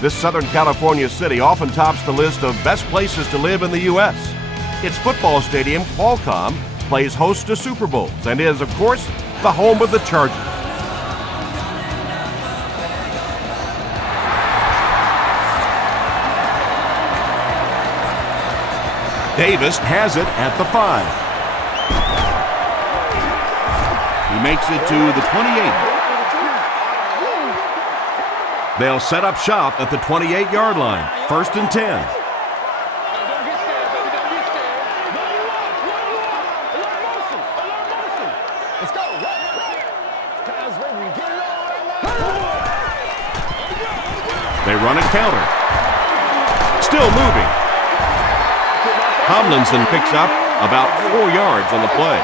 This Southern California city often tops the list of best places to live in the U.S. Its football stadium, Qualcomm, plays host to Super Bowls and is, of course, the home of the Chargers. Davis has it at the 5. He makes it to the 28. They'll set up shop at the 28-yard line. 1st and 10. They run a counter. Still moving. Tomlinson picks up about 4 yards on the play.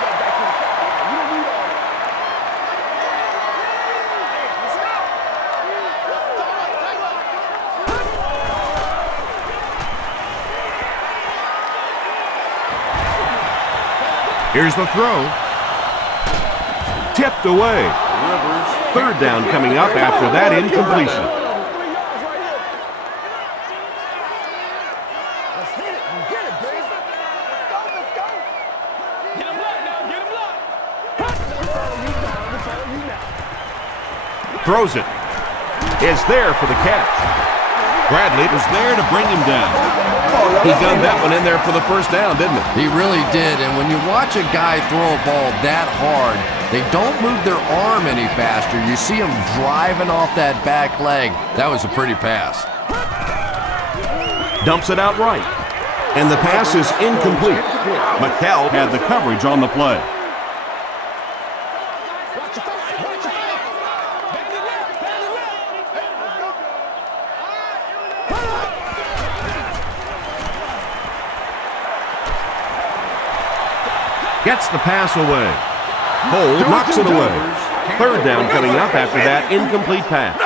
Here's the throw. Tipped away. 3rd down coming up after that incompletion. Throws it. Is there for the catch. Bradley was there to bring him down. He got that one in there for the 1st down, didn't he? He really did, and when you watch a guy throw a ball that hard, they don't move their arm any faster. You see him driving off that back leg. That was a pretty pass. Dumps it out right, and the pass is incomplete. McCall had the coverage on the play. Gets the pass away. Cole knocks it away. 3rd down coming up after that incomplete pass.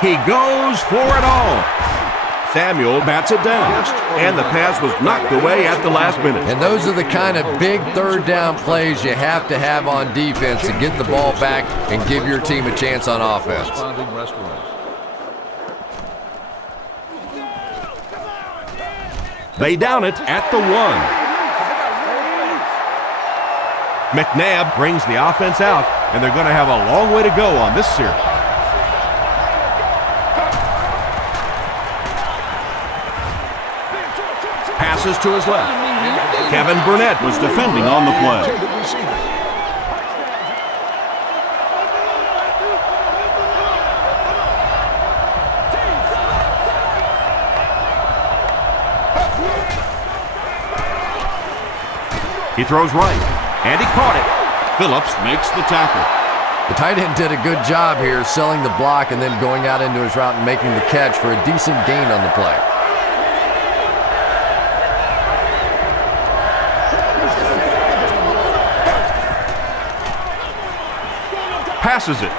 He goes for it all. Samuel bats it down, and the pass was knocked away at the last minute. And those are the kind of big 3rd down plays you have to have on defense to get the ball back and give your team a chance on offense. They down it at the 1. McNabb brings the offense out, and they're going to have a long way to go on this series. Passes to his left. Kevin Burnett was defending on the play. He throws right, and he caught it. Phillips makes the tackle. The tight end did a good job here selling the block and then going out into his route and making the catch for a decent gain on the play. Passes it.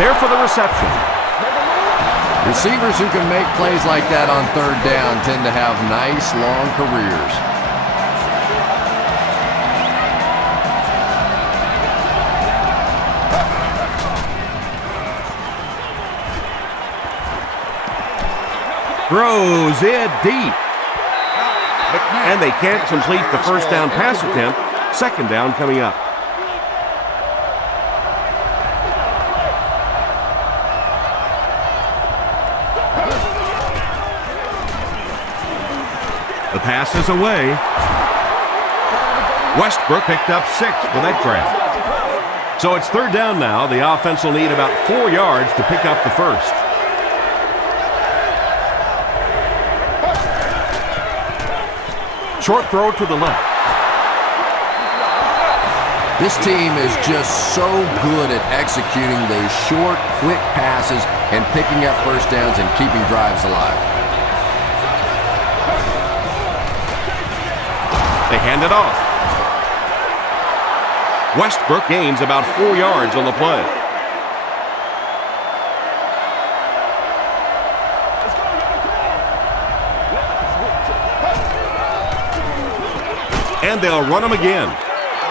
There for the reception. Receivers who can make plays like that on 3rd down tend to have nice, long careers. Throws it deep. And they can't complete the 1st down pass attempt. 2nd down coming up. The pass is away. Westbrook picked up 6 for that grab. So it's 3rd down now. The offense will need about 4 yards to pick up the 1st. Short throw to the left. This team is just so good at executing those short, quick passes and picking up 1st downs and keeping drives alive. They hand it off. Westbrook gains about 4 yards on the play. And they'll run him again.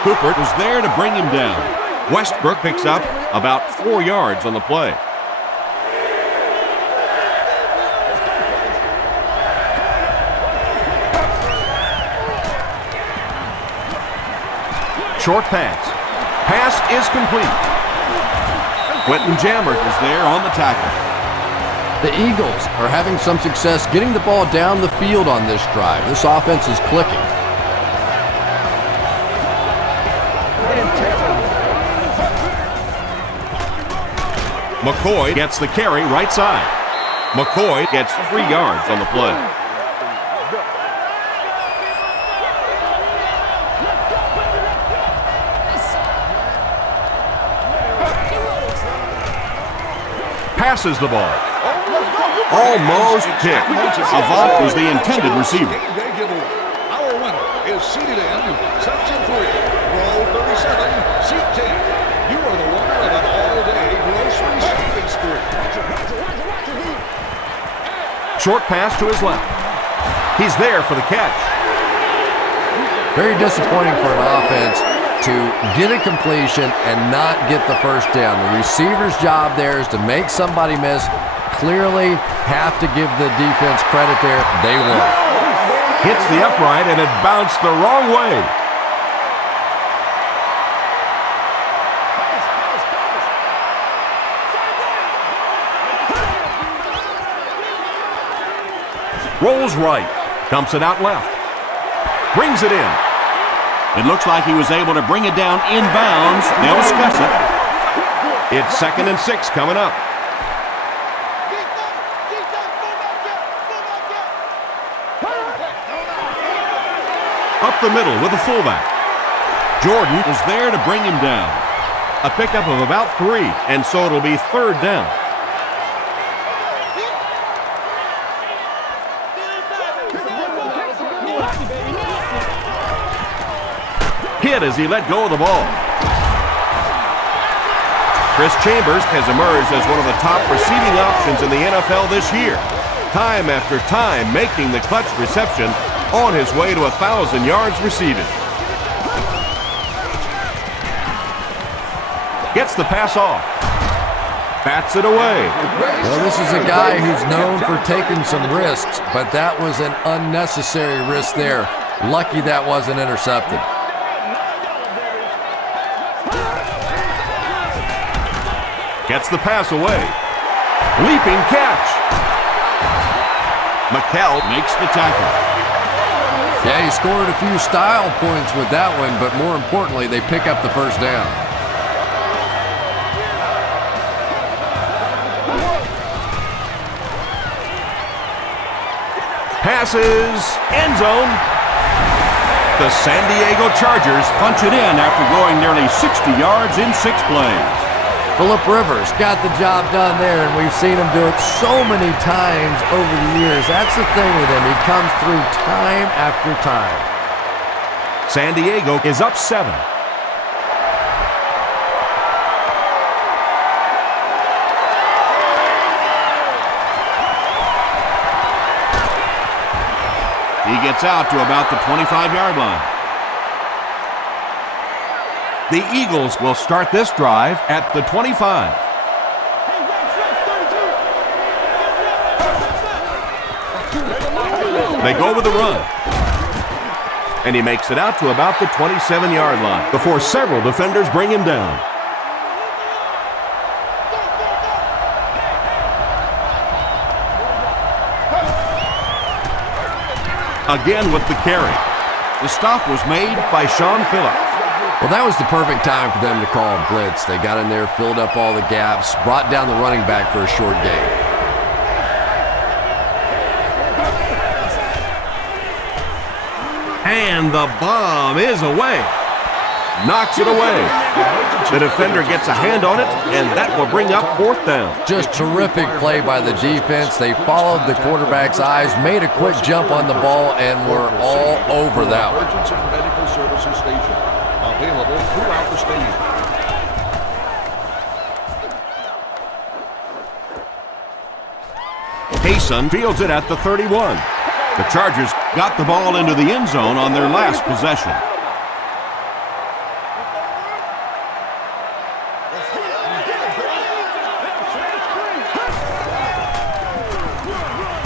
Cooper was there to bring him down. Westbrook picks up about 4 yards on the play. Short pass. Pass is complete. Quentin Jammert is there on the tackle. The Eagles are having some success getting the ball down the field on this drive. This offense is clicking. McCoy gets the carry right side. McCoy gets 3 yards on the play. Passes the ball. Almost picked. Avant was the intended receiver. Our winner is seated in section 3, row 37, seat 10. You are the winner of an all-day grocery shopping spree. Short pass to his left. He's there for the catch. Very disappointing for an offense to get a completion and not get the first down. The receiver's job there is to make somebody miss. Clearly have to give the defense credit there. They won. Hits the upright and it bounced the wrong way. Rolls right. Dumps it out left. Brings it in. It looks like he was able to bring it down inbounds. They'll discuss it. It's 2nd and 6 coming up. Up the middle with the fullback. Jordan was there to bring him down. A pickup of about 3, and so it'll be 3rd down. Hit as he let go of the ball. Chris Chambers has emerged as one of the top receiving options in the NFL this year. Time after time making the clutch reception on his way to 1,000 yards receiving. Gets the pass off. Bats it away. Well, this is a guy who's known for taking some risks, but that was an unnecessary risk there. Lucky that wasn't intercepted. Gets the pass away. Leaping catch. McCall makes the tackle. Yeah, he scored a few style points with that one, but more importantly, they pick up the first down. Passes, end zone. The San Diego Chargers punch it in after going nearly 60 yards in 6 plays. Phillip Rivers got the job done there, and we've seen him do it so many times over the years. That's the thing with him. He comes through time after time. San Diego is up 7. He gets out to about the 25-yard line. The Eagles will start this drive at the 25. They go with the run. And he makes it out to about the 27-yard line before several defenders bring him down. Again with the carry. The stop was made by Sean Phillips. Well, that was the perfect time for them to call a blitz. They got in there, filled up all the gaps, brought down the running back for a short gain. And the bomb is away. Knocks it away. The defender gets a hand on it, and that will bring up 4th down. Just terrific play by the defense. They followed the quarterback's eyes, made a quick jump on the ball, and were all over that one. Emergency medical services station available throughout the stadium. Payson fields it at the 31. The Chargers got the ball into the end zone on their last possession.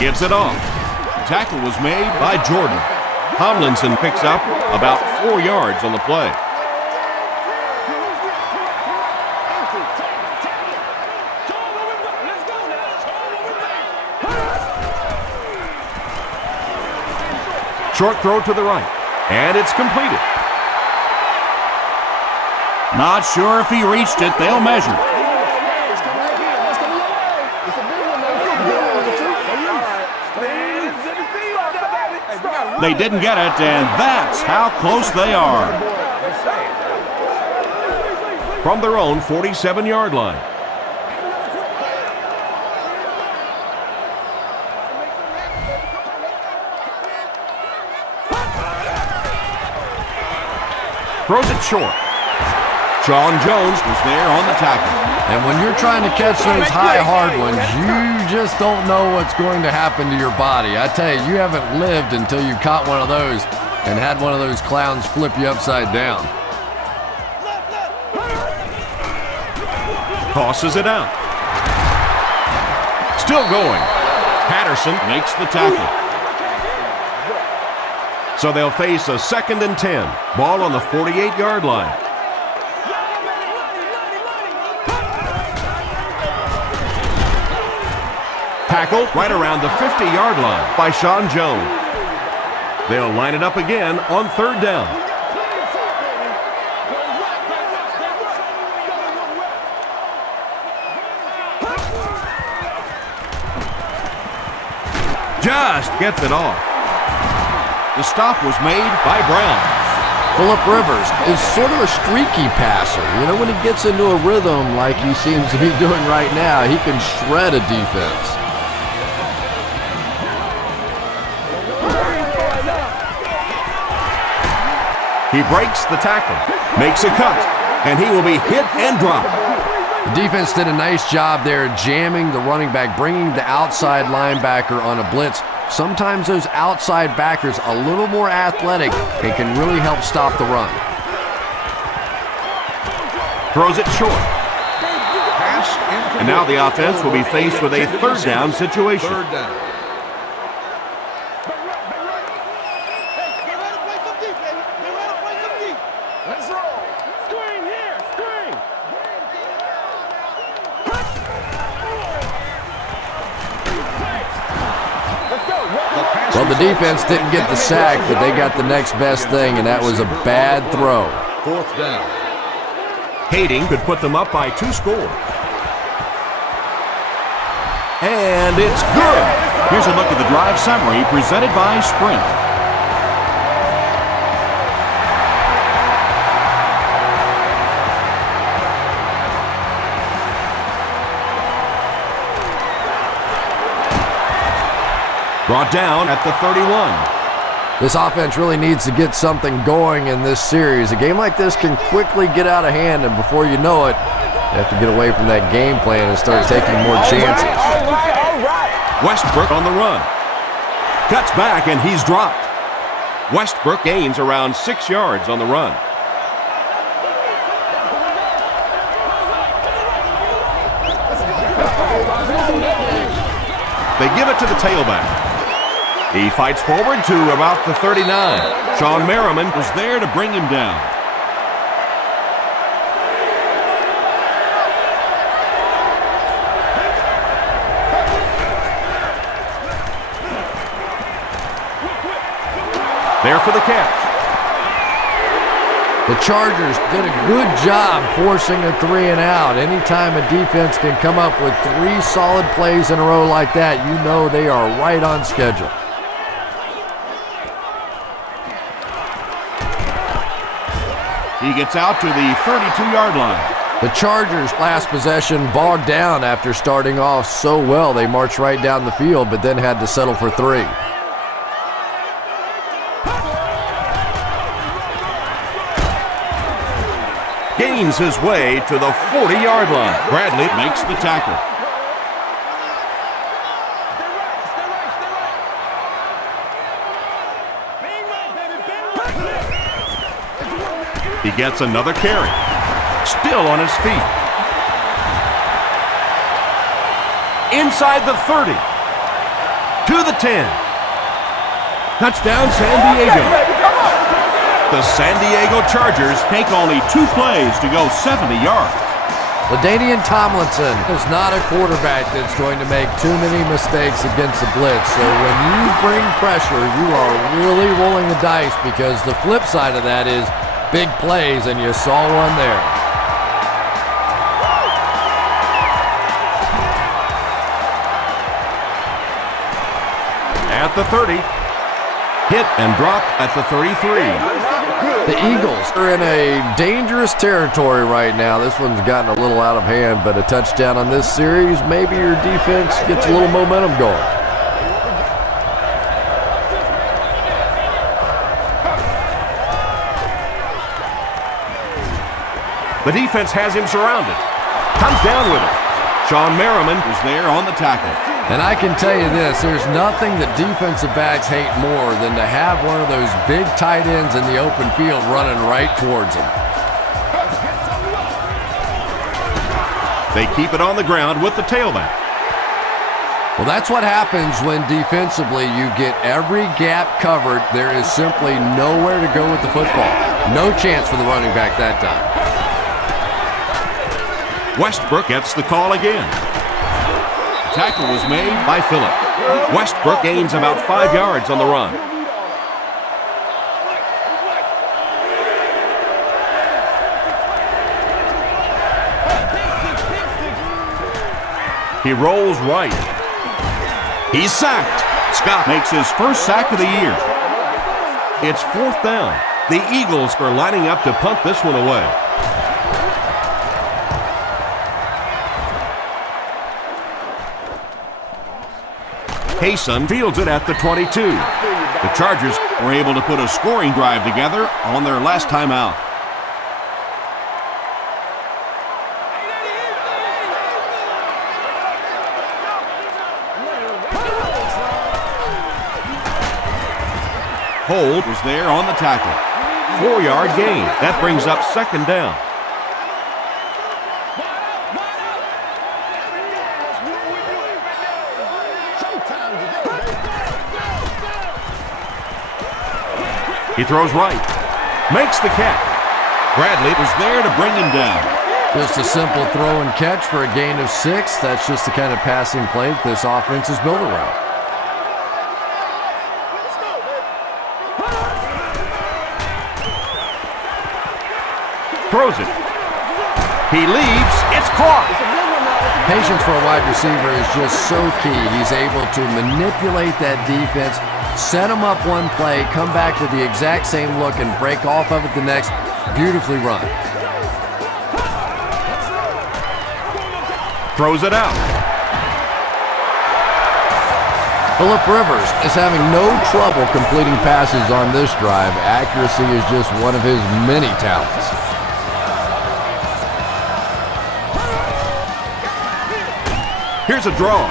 Gives it off. Tackle was made by Jordan. Tomlinson picks up about 4 yards on the play. Short throw to the right, and it's completed. Not sure if he reached it. They'll measure. They didn't get it, and that's how close they are. From their own 47-yard line. Throws it short. Sean Jones was there on the tackle. And when you're trying to catch those high, hard ones, you just don't know what's going to happen to your body. I tell you, you haven't lived until you caught one of those and had one of those clowns flip you upside down. Tosses it out. Still going. Patterson makes the tackle. So they'll face a 2nd and 10. Ball on the 48-yard line. Tackle right around the 50-yard line by Sean Jones. They'll line it up again on 3rd down. Just gets it off. The stop was made by Brown. Phillip Rivers is sort of a streaky passer. You know, when he gets into a rhythm like he seems to be doing right now, he can shred a defense. He breaks the tackle, makes a cut, and he will be hit and dropped. The defense did a nice job there jamming the running back, bringing the outside linebacker on a blitz. Sometimes those outside backers a little more athletic and can really help stop the run. Throws it short. And now the offense will be faced with a 3rd down situation. 3rd down. Well, the defense didn't get the sack, but they got the next best thing, and that was a bad throw. 4th down. Hating could put them up by 2 scores. And it's good. Here's a look at the drive summary presented by Sprint. Brought down at the 31. This offense really needs to get something going in this series. A game like this can quickly get out of hand, and before you know it, you have to get away from that game plan and start taking more chances. Westbrook on the run. Cuts back, and he's dropped. Westbrook gains around 6 yards on the run. They give it to the tailback. He fights forward to about the 39. Sean Merriman was there to bring him down. There for the catch. The Chargers did a good job forcing a 3-and-out. Anytime a defense can come up with 3 solid plays in a row like that, you know they are right on schedule. He gets out to the 32-yard line. The Chargers' last possession bogged down after starting off so well. They marched right down the field, but then had to settle for 3. Gains his way to the 40-yard line. Bradley makes the tackle. He gets another carry. Still on his feet. Inside the 30. to the 10. Touchdown, San Diego. The San Diego Chargers take only 2 plays to go 70 yards. LaDainian Tomlinson is not a quarterback that's going to make too many mistakes against the blitz. So when you bring pressure, you are really rolling the dice, because the flip side of that is big plays, and you saw one there. At the 30. Hit and dropped at the 33. The Eagles are in a dangerous territory right now. This one's gotten a little out of hand, but a touchdown on this series, maybe your defense gets a little momentum going. The defense has him surrounded. Comes down with it. Sean Merriman is there on the tackle. And I can tell you this, there's nothing that defensive backs hate more than to have one of those big tight ends in the open field running right towards them. They keep it on the ground with the tailback. Well, that's what happens when defensively you get every gap covered. There is simply nowhere to go with the football. No chance for the running back that time. Westbrook gets the call again. The tackle was made by Phillip. Westbrook gains about 5 yards on the run. He rolls right. He's sacked. Scott makes his first sack of the year. It's 4th down. The Eagles are lining up to punt this one away. Kaysen fields it at the 22. The Chargers were able to put a scoring drive together on their last time out. Hold was there on the tackle. 4-yard gain. That brings up 2nd down. He throws right. Makes the catch. Bradley was there to bring him down. Just a simple throw and catch for a gain of 6. That's just the kind of passing play that this offense is built around. Throws it. He leaps. It's caught. Patience for a wide receiver is just so key. He's able to manipulate that defense, set him up one play, come back with the exact same look, and break off of it the next. Beautifully run. Throws it out. Phillip Rivers is having no trouble completing passes on this drive. Accuracy is just one of his many talents. Here's a draw.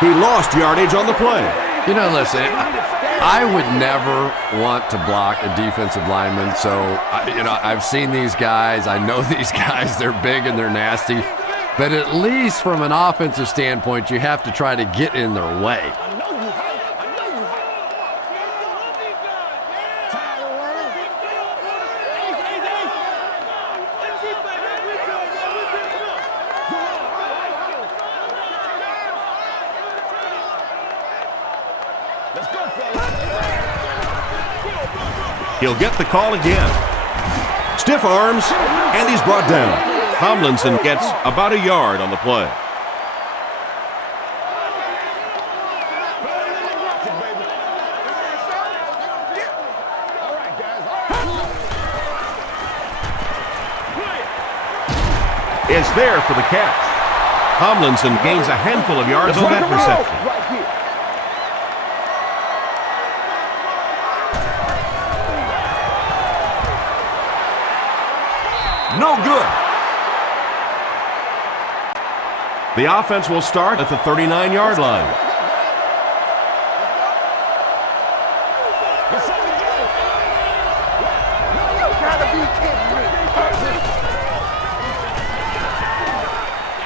He lost yardage on the play. You know, listen, I would never want to block a defensive lineman. So, I've seen these guys. I know these guys. They're big and they're nasty. But at least from an offensive standpoint, you have to try to get in their way. He'll get the call again. Stiff arms, and he's brought down. Tomlinson gets about a yard on the play. It's there for the catch. Tomlinson gains a handful of yards on that reception. No good. The offense will start at the 39-yard line.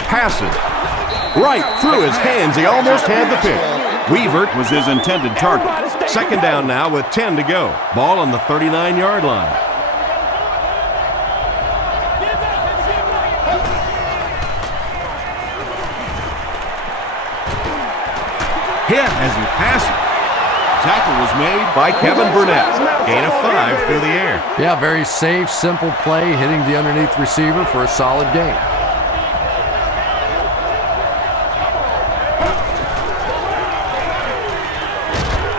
Passes right through his hands. He almost had the pick. Weaver was his intended target. Second down now with 10 to go. Ball on the 39-yard line. Hit as he passes. Tackle was made by Kevin Burnett. Gain of 5 through the air. Yeah, very safe, simple play, hitting the underneath receiver for a solid gain.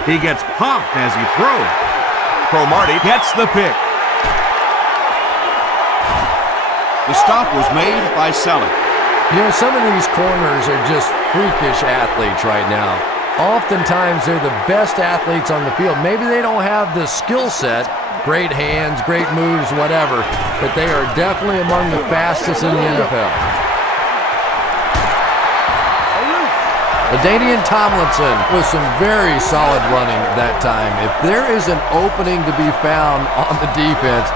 He gets popped as he throws. Cromartie gets the pick. The stop was made by Selleck. You know, some of these corners are just freakish athletes right now. Oftentimes, they're the best athletes on the field. Maybe they don't have the skill set, great hands, great moves, whatever, but they are definitely among the fastest in the NFL. LaDainian Tomlinson with some very solid running that time. If there is an opening to be found on the defense,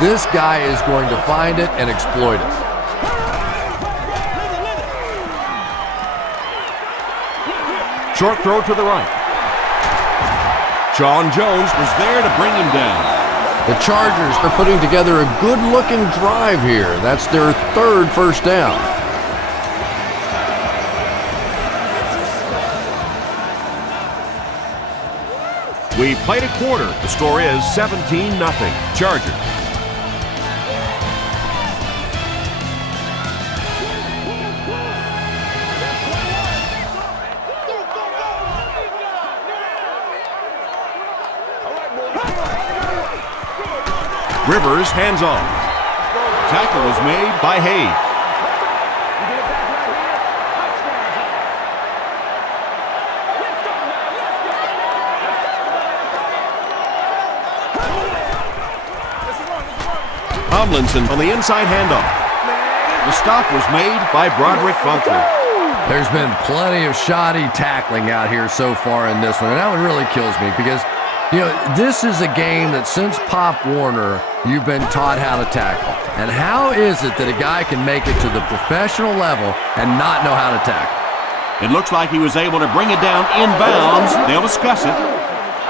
this guy is going to find it and exploit it. Short throw to the right. Sean Jones was there to bring him down. The Chargers are putting together a good-looking drive here. That's their third first down. We played a quarter. The score is 17-0. Chargers. Rivers hands off. Tackle was made by Hayes. Tomlinson on the inside handoff. The stop was made by Broderick Bunker. There's been plenty of shoddy tackling out here so far in this one, and that one really kills me because, you know, this is a game that since Pop Warner, you've been taught how to tackle. And how is it that a guy can make it to the professional level and not know how to tackle? It looks like he was able to bring it down inbounds. They'll discuss it.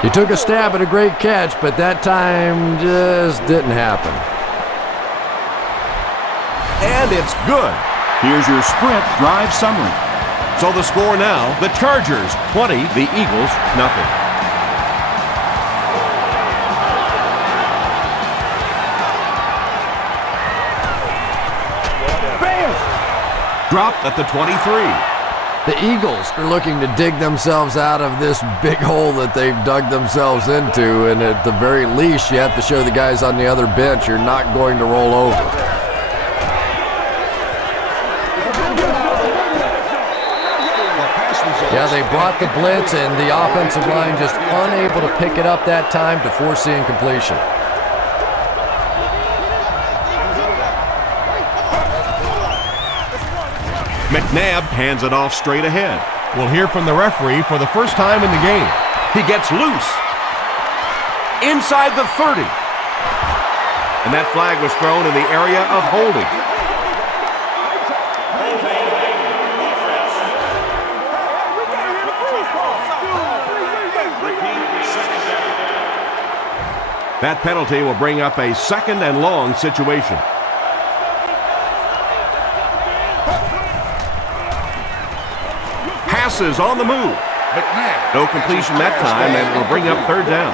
He took a stab at a great catch, but that time just didn't happen. And it's good. Here's your sprint drive summary. So the score now, the Chargers 20, the Eagles nothing. Dropped at the 23. The Eagles are looking to dig themselves out of this big hole that they've dug themselves into, and at the very least, you have to show the guys on the other bench you're not going to roll over. Yeah, they brought the blitz, and the offensive line just unable to pick it up that time to force the incompletion. McNabb hands it off straight ahead. We'll hear from the referee for the first time in the game. He gets loose. Inside the 30. And that flag was thrown in the area of holding. That penalty will bring up a second and long situation. Passes on the move. No completion that time, and will bring up third down.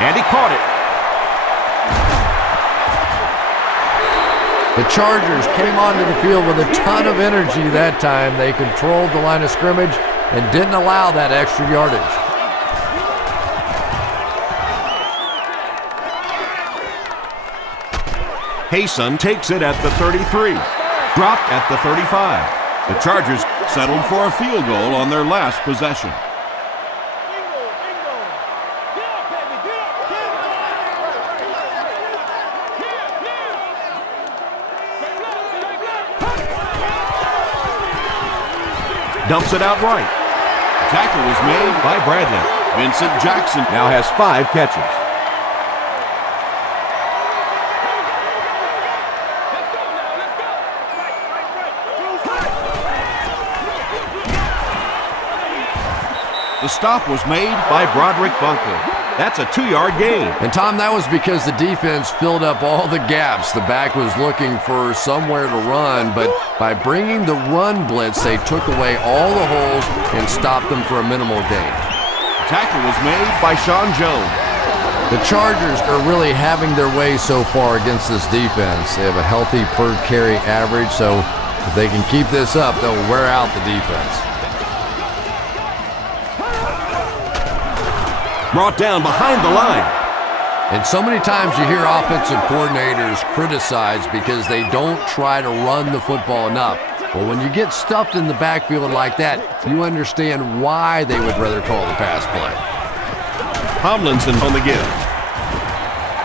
And he caught it. The Chargers came onto the field with a ton of energy that time. They controlled the line of scrimmage and didn't allow that extra yardage. Hayson takes it at the 33. Dropped at the 35. The Chargers settled for a field goal on their last possession. Dumps it out right. Tackle was made by Bradley. Vincent Jackson now has 5 catches. The stop was made by Broderick Bunker. That's a 2-yard gain. And Tom, that was because the defense filled up all the gaps. The back was looking for somewhere to run, but by bringing the run blitz, they took away all the holes and stopped them for a minimal gain. Tackle was made by Sean Jones. The Chargers are really having their way so far against this defense. They have a healthy per carry average, so if they can keep this up, they'll wear out the defense. Brought down behind the line. And so many times you hear offensive coordinators criticized because they don't try to run the football enough. Well, when you get stuffed in the backfield like that, you understand why they would rather call the pass play. Tomlinson on the give.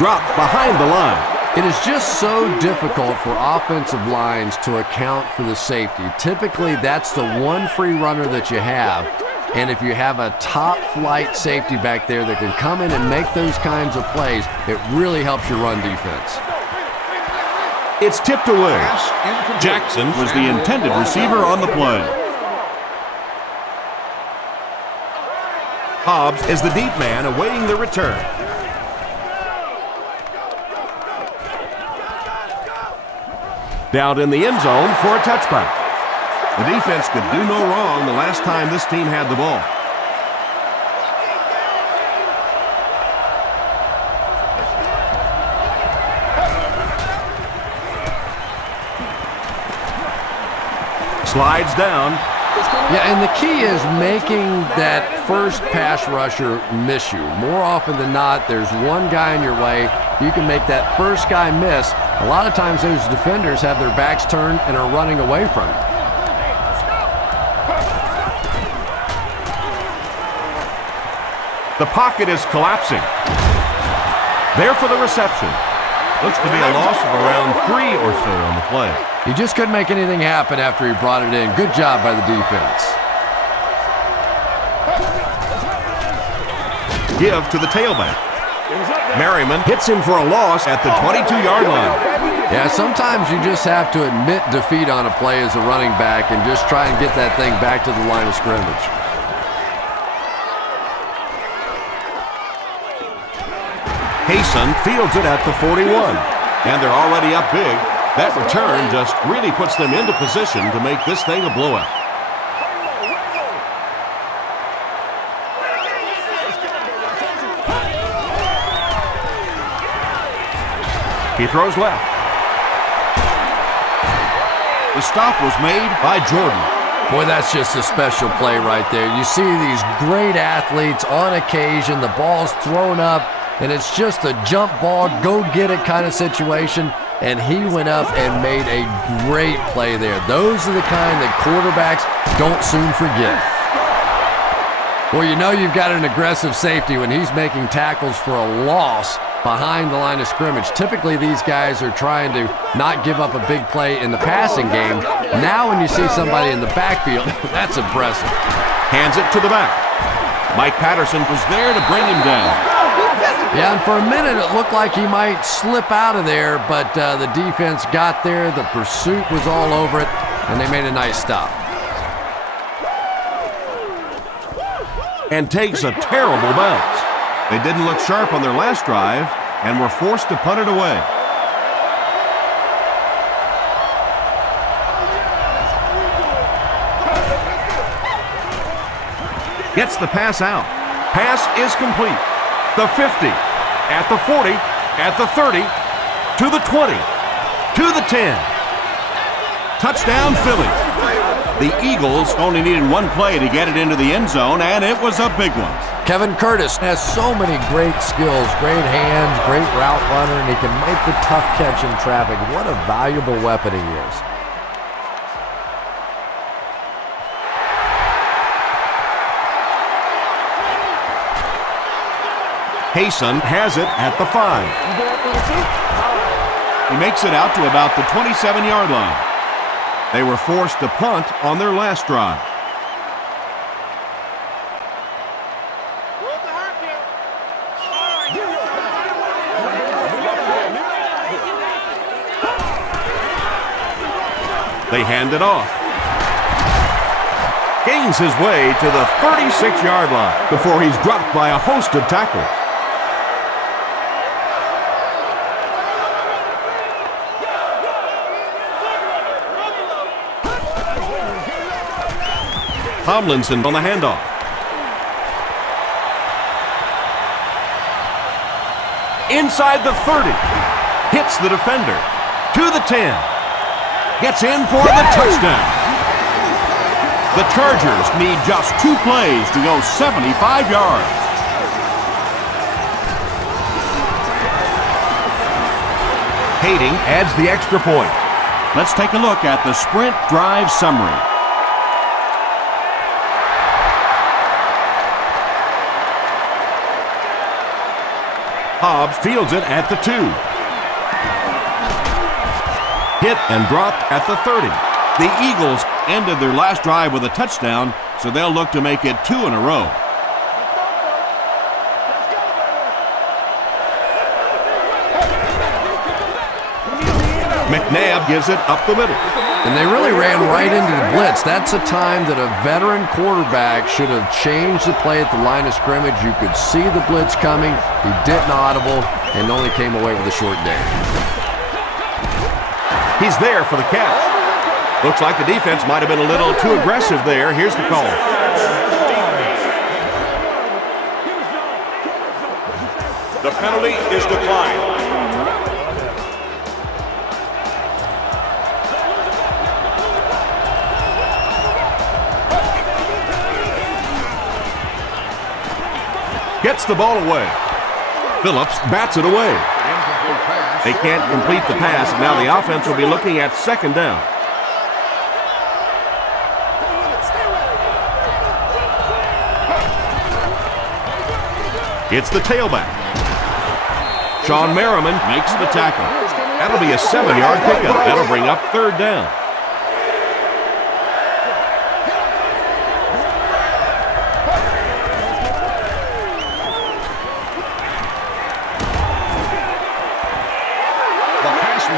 Dropped behind the line. It is just so difficult for offensive lines to account for the safety. Typically, that's the one free runner that you have. And if you have a top-flight safety back there that can come in and make those kinds of plays, it really helps your run defense. It's tipped away. Jackson was the intended receiver on the play. Hobbs is the deep man awaiting the return. Down in the end zone for a touchback. The defense could do no wrong the last time this team had the ball. Slides down. Yeah, and the key is making that first pass rusher miss you. More often than not, there's one guy in your way. You can make that first guy miss. A lot of times those defenders have their backs turned and are running away from it. The pocket is collapsing. There for the reception. Looks to be a loss of around 3 or so on the play. He just couldn't make anything happen after he brought it in. Good job by the defense. Give to the tailback. Merriman hits him for a loss at the 22-yard line. Yeah, sometimes you just have to admit defeat on a play as a running back and just try and get that thing back to the line of scrimmage. Hayson fields it at the 41, and they're already up big. That return just really puts them into position to make this thing a blowout. He throws left. The stop was made by Jordan. Boy, that's just a special play right there. You see these great athletes on occasion, the ball's thrown up, and it's just a jump ball, go get it kind of situation. And he went up and made a great play there. Those are the kind that quarterbacks don't soon forget. Well, you know you've got an aggressive safety when he's making tackles for a loss behind the line of scrimmage. Typically, these guys are trying to not give up a big play in the passing game. Now when you see somebody in the backfield, that's impressive. Hands it to the back. Mike Patterson was there to bring him down. Yeah, and for a minute it looked like he might slip out of there, but the defense got there, the pursuit was all over it, and they made a nice stop. And takes a terrible bounce. They didn't look sharp on their last drive and were forced to punt it away. Gets the pass out. Pass is complete. The 50, at the 40, at the 30, to the 20, to the 10. Touchdown, Philly. The Eagles only needed one play to get it into the end zone, and it was a big one. Kevin Curtis has so many great skills, great hands, great route runner, and he can make the tough catch in traffic. What a valuable weapon he is. Hayson has it at the 5. He makes it out to about the 27-yard line. They were forced to punt on their last drive. They hand it off. Gains his way to the 36-yard line before he's dropped by a host of tacklers. Tomlinson on the handoff. Inside the 30. Hits the defender. To the 10. Gets in for the touchdown. The Chargers need just 2 plays to go 75 yards. Hating adds the extra point. Let's take a look at the sprint drive summary. Hobbs fields it at the 2. Hit and dropped at the 30. The Eagles ended their last drive with a touchdown, so they'll look to make it 2 in a row. McNabb gives it up the middle. And they really ran right into the blitz. That's a time that a veteran quarterback should have changed the play at the line of scrimmage. You could see the blitz coming. He didn't audible and only came away with a short day. He's there for the catch. Looks like the defense might have been a little too aggressive there. Here's the call. The penalty is declined. Gets the ball away. Phillips bats it away. They can't complete the pass. Now the offense will be looking at second down. It's the tailback. Sean Merriman makes the tackle. That'll be a 7-yard pickup. That'll bring up third down.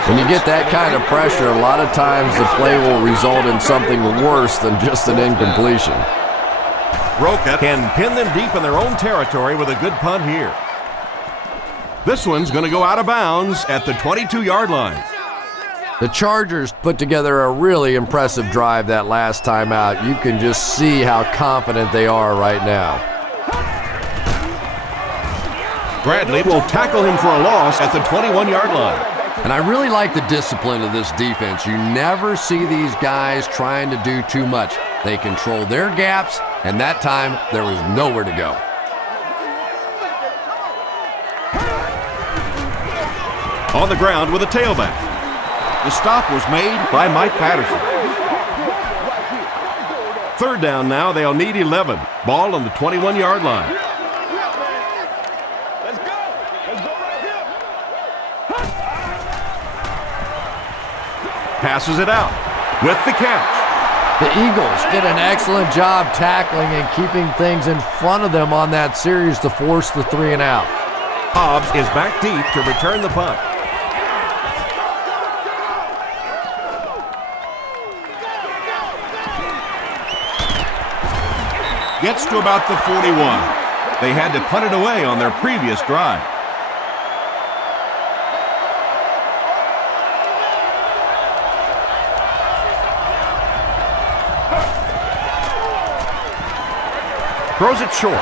When you get that kind of pressure, a lot of times the play will result in something worse than just an incompletion. Roca can pin them deep in their own territory with a good punt here. This one's going to go out of bounds at the 22-yard line. The Chargers put together a really impressive drive that last time out. You can just see how confident they are right now. Bradley will tackle him for a loss at the 21-yard line. And I really like the discipline of this defense. You never see these guys trying to do too much. They control their gaps, and that time there was nowhere to go. On the ground with a tailback. The stop was made by Mike Patterson. Third down now, they'll need 11. Ball on the 21-yard line. Passes it out with the catch. The Eagles did an excellent job tackling and keeping things in front of them on that series to force the 3 and out. Hobbs is back deep to return the punt. Gets to about the 41. They had to punt it away on their previous drive. Throws it short.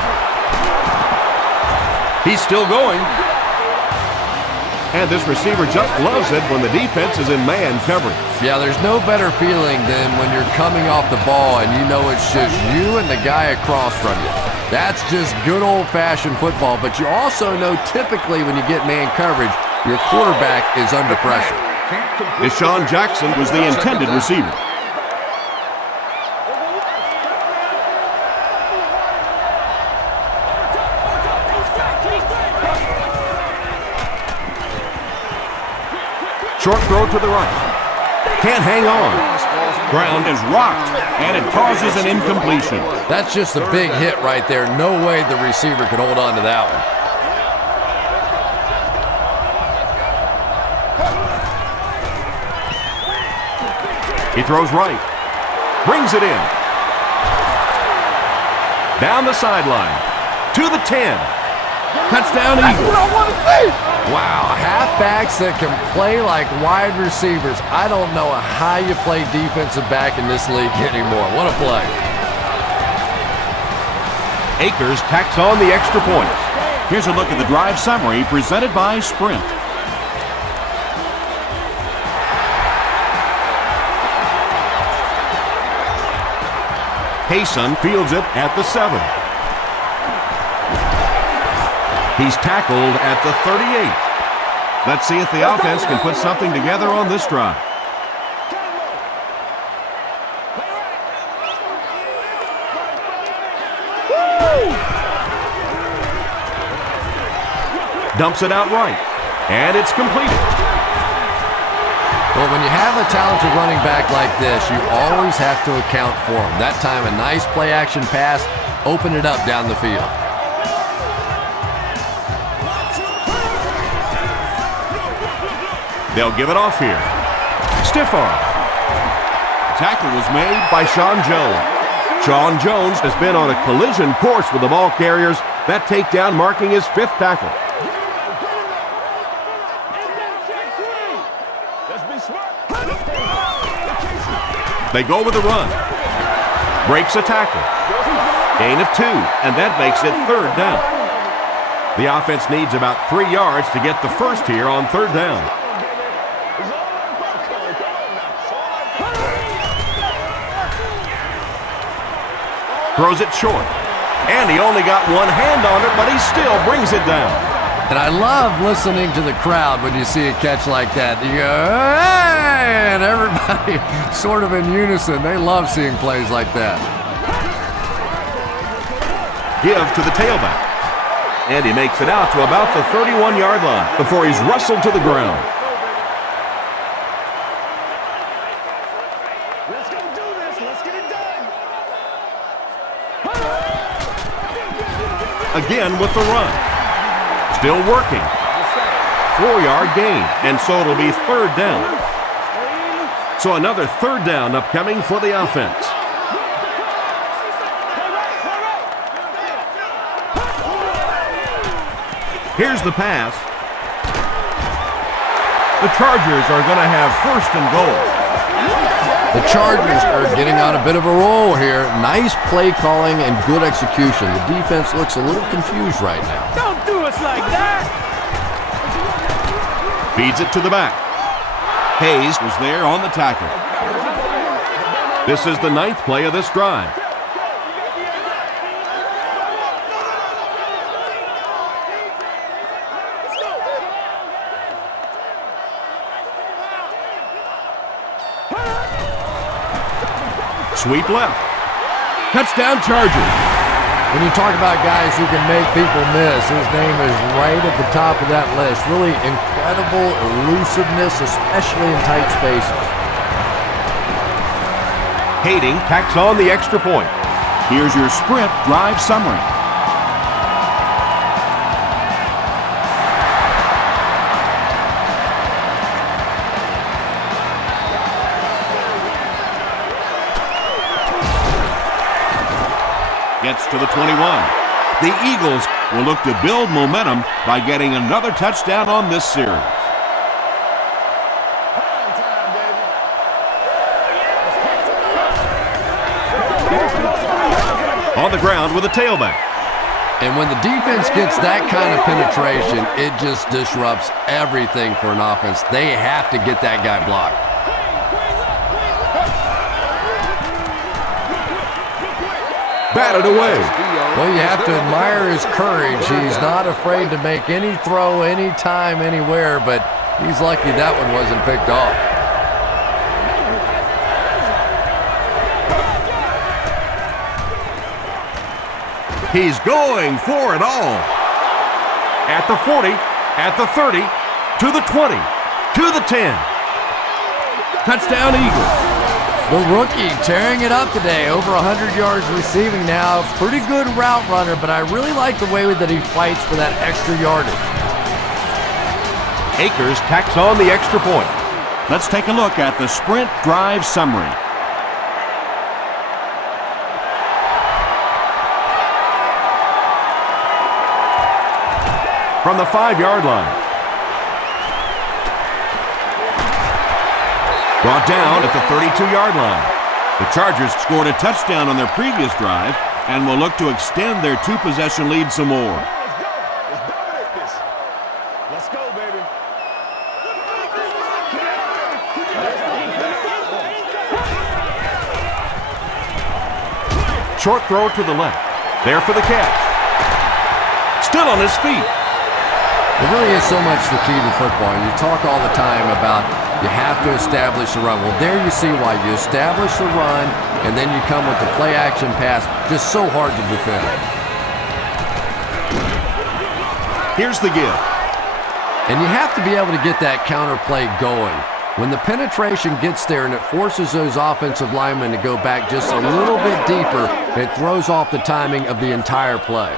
He's still going. And this receiver just loves it when the defense is in man coverage. Yeah, there's no better feeling than when you're coming off the ball and you know it's just you and the guy across from you. That's just good old-fashioned football, but you also know typically when you get man coverage, your quarterback is under pressure. Deshaun Jackson was the intended receiver. Short throw to the right. Can't hang on. Ground is rocked, and it causes an incompletion. That's just a big hit right there. No way the receiver could hold on to that one. He throws right. Brings it in. Down the sideline. To the 10. Touchdown, Eagles. Wow, halfbacks that can play like wide receivers. I don't know how you play defensive back in this league anymore. What a play. Akers tacks on the extra point. Here's a look at the drive summary presented by Sprint. Payson fields it at the 7. He's tackled at the 38. Let's see if the offense can put something together on this drive. Dumps it out right, and it's completed. Well, when you have a talented running back like this, you always have to account for him. That time, a nice play-action pass opened it up down the field. They'll give it off here. Stiff arm. Tackle was made by Sean Jones. Sean Jones has been on a collision course with the ball carriers. That takedown marking his 5th tackle. They go with a run. Breaks a tackle. Gain of 2, and that makes it 3rd down. The offense needs about 3 yards to get the first here on 3rd down. Throws it short. And he only got one hand on it, but he still brings it down. And I love listening to the crowd when you see a catch like that. You go, hey! And everybody sort of in unison. They love seeing plays like that. Give to the tailback. And he makes it out to about the 31-yard line before he's wrestled to the ground. Let's go do this. Let's get it done. Again with the run. Still working. 4-yard gain, and so it'll be 3rd down. So another 3rd down upcoming for the offense. Here's the pass. The Chargers are going to have 1st and goal. The Chargers are getting on a bit of a roll here. Nice play calling and good execution. The defense looks a little confused right now. Don't do us like that. Feeds it to the back. Hayes was there on the tackle. This is the 9th play of this drive. Sweep left. Touchdown Chargers. When you talk about guys who can make people miss, his name is right at the top of that list. Really incredible elusiveness, especially in tight spaces. Kading tacks on the extra point. Here's your Sprint drive summary. Gets to the 21. The Eagles will look to build momentum by getting another touchdown on this series. On the ground with a tailback. And when the defense gets that kind of penetration, it just disrupts everything for an offense. They have to get that guy blocked. Batted away. Well, you have to admire his courage. He's not afraid to make any throw, anytime, anywhere, but he's lucky that one wasn't picked off. He's going for it all. At the 40, at the 30, to the 20, to the 10. Touchdown Eagles. The rookie tearing it up today, over 100 yards receiving now. Pretty good route runner, but I really like the way that he fights for that extra yardage. Akers tacks on the extra point. Let's take a look at the sprint drive summary. From the 5-yard line. Brought down at the 32-yard line. The Chargers scored a touchdown on their previous drive and will look to extend their 2-possession lead some more. Let's go. Let's dominate this. Let's go, baby. Short throw to the left. There for the catch. Still on his feet. It really is so much the key to football. You talk all the time about you have to establish the run. Well, there you see why you establish the run, and then you come with the play-action pass. Just so hard to defend. Here's the give. And you have to be able to get that counter play going. When the penetration gets there and it forces those offensive linemen to go back just a little bit deeper, it throws off the timing of the entire play.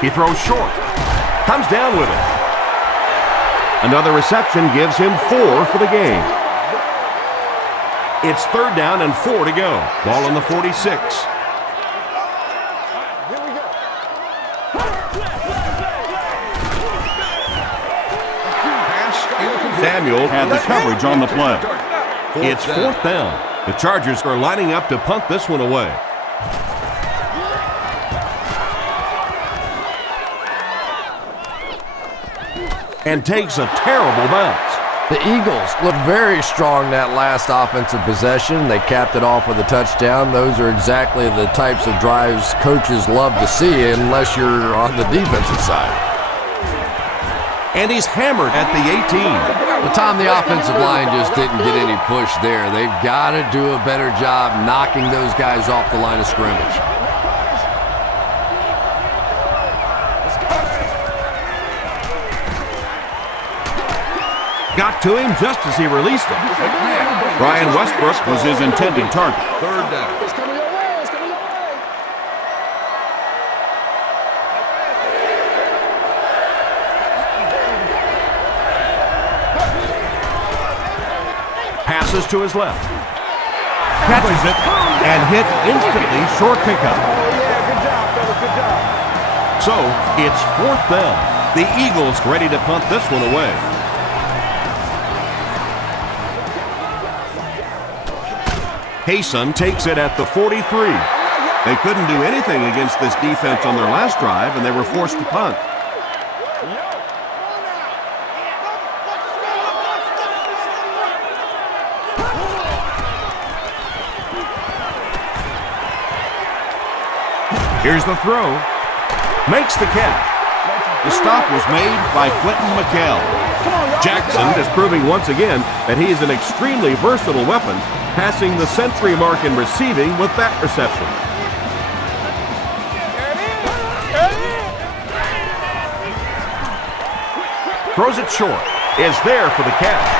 He throws short. Comes down with it. Another reception gives him 4 for the game. It's 3rd down and 4 to go. Ball on the 46. Samuel had the coverage on the play. It's 4th down. The Chargers are lining up to punt this one away. And takes a terrible bounce. The Eagles look very strong that last offensive possession. They capped it off with a touchdown. Those are exactly the types of drives coaches love to see unless you're on the defensive side. And he's hammered at the 18. Well, Tom, the offensive line just didn't get any push there. They've got to do a better job knocking those guys off the line of scrimmage. Got to him just as he released it. Brian Westbrook was his intended target. 3rd down. It's coming your way. It's coming your way. Passes to his left. Catches it and hit instantly. Short pickup. Oh, yeah. Good job, fellas. Good job. So it's 4th down. The Eagles ready to punt this one away. Hayson takes it at the 43. They couldn't do anything against this defense on their last drive, and they were forced to punt. Here's the throw. Makes the catch. The stop was made by Quentin McKell. Jackson is proving once again that he is an extremely versatile weapon, passing the century mark in receiving with that reception. Throws it short. Is there for the catch.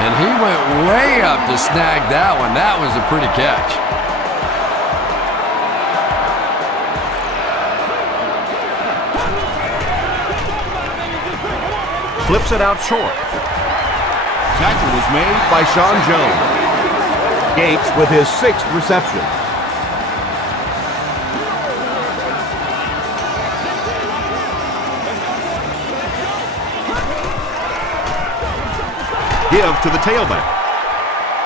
And he went way up to snag that one. That was a pretty catch. Flips it out short. Tackle was made by Sean Jones. Gates with his 6th reception. Give to the tailback.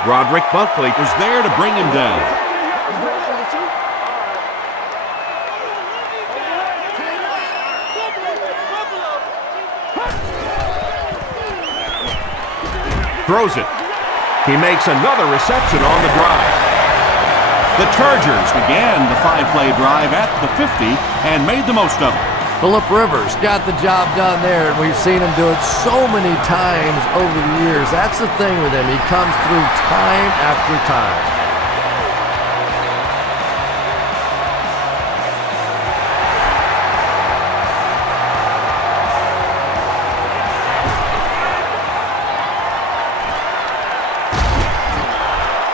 Roderick Buckley was there to bring him down. Throws it. He makes another reception on the drive. The Chargers began the 5-play drive at the 50 and made the most of it. Phillip Rivers got the job done there, and we've seen him do it so many times over the years. That's the thing with him. He comes through time after time.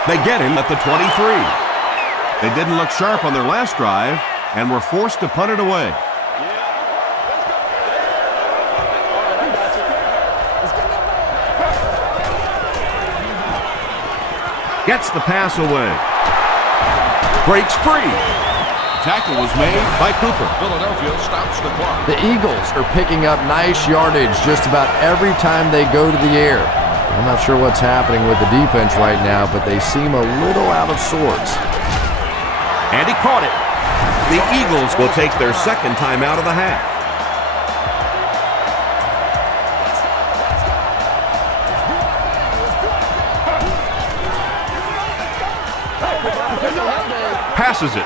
They get him at the 23. They didn't look sharp on their last drive, and were forced to punt it away. Gets the pass away. Breaks free. Tackle was made by Cooper. Philadelphia stops the clock. The Eagles are picking up nice yardage just about every time they go to the air. I'm not sure what's happening with the defense right now, but they seem a little out of sorts. And he caught it. The Eagles will take their second time out of the half. Passes it.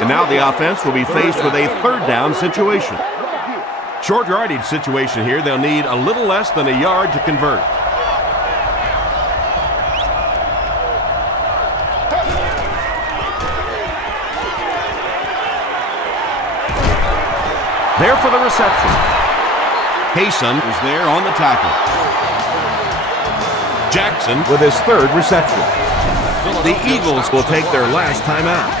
And now the offense will be faced with a third down situation. Short yardage situation here. They'll need a little less than a yard to convert. There for the reception. Hayson is there on the tackle. Jackson with his third reception. The Eagles will take their last time out.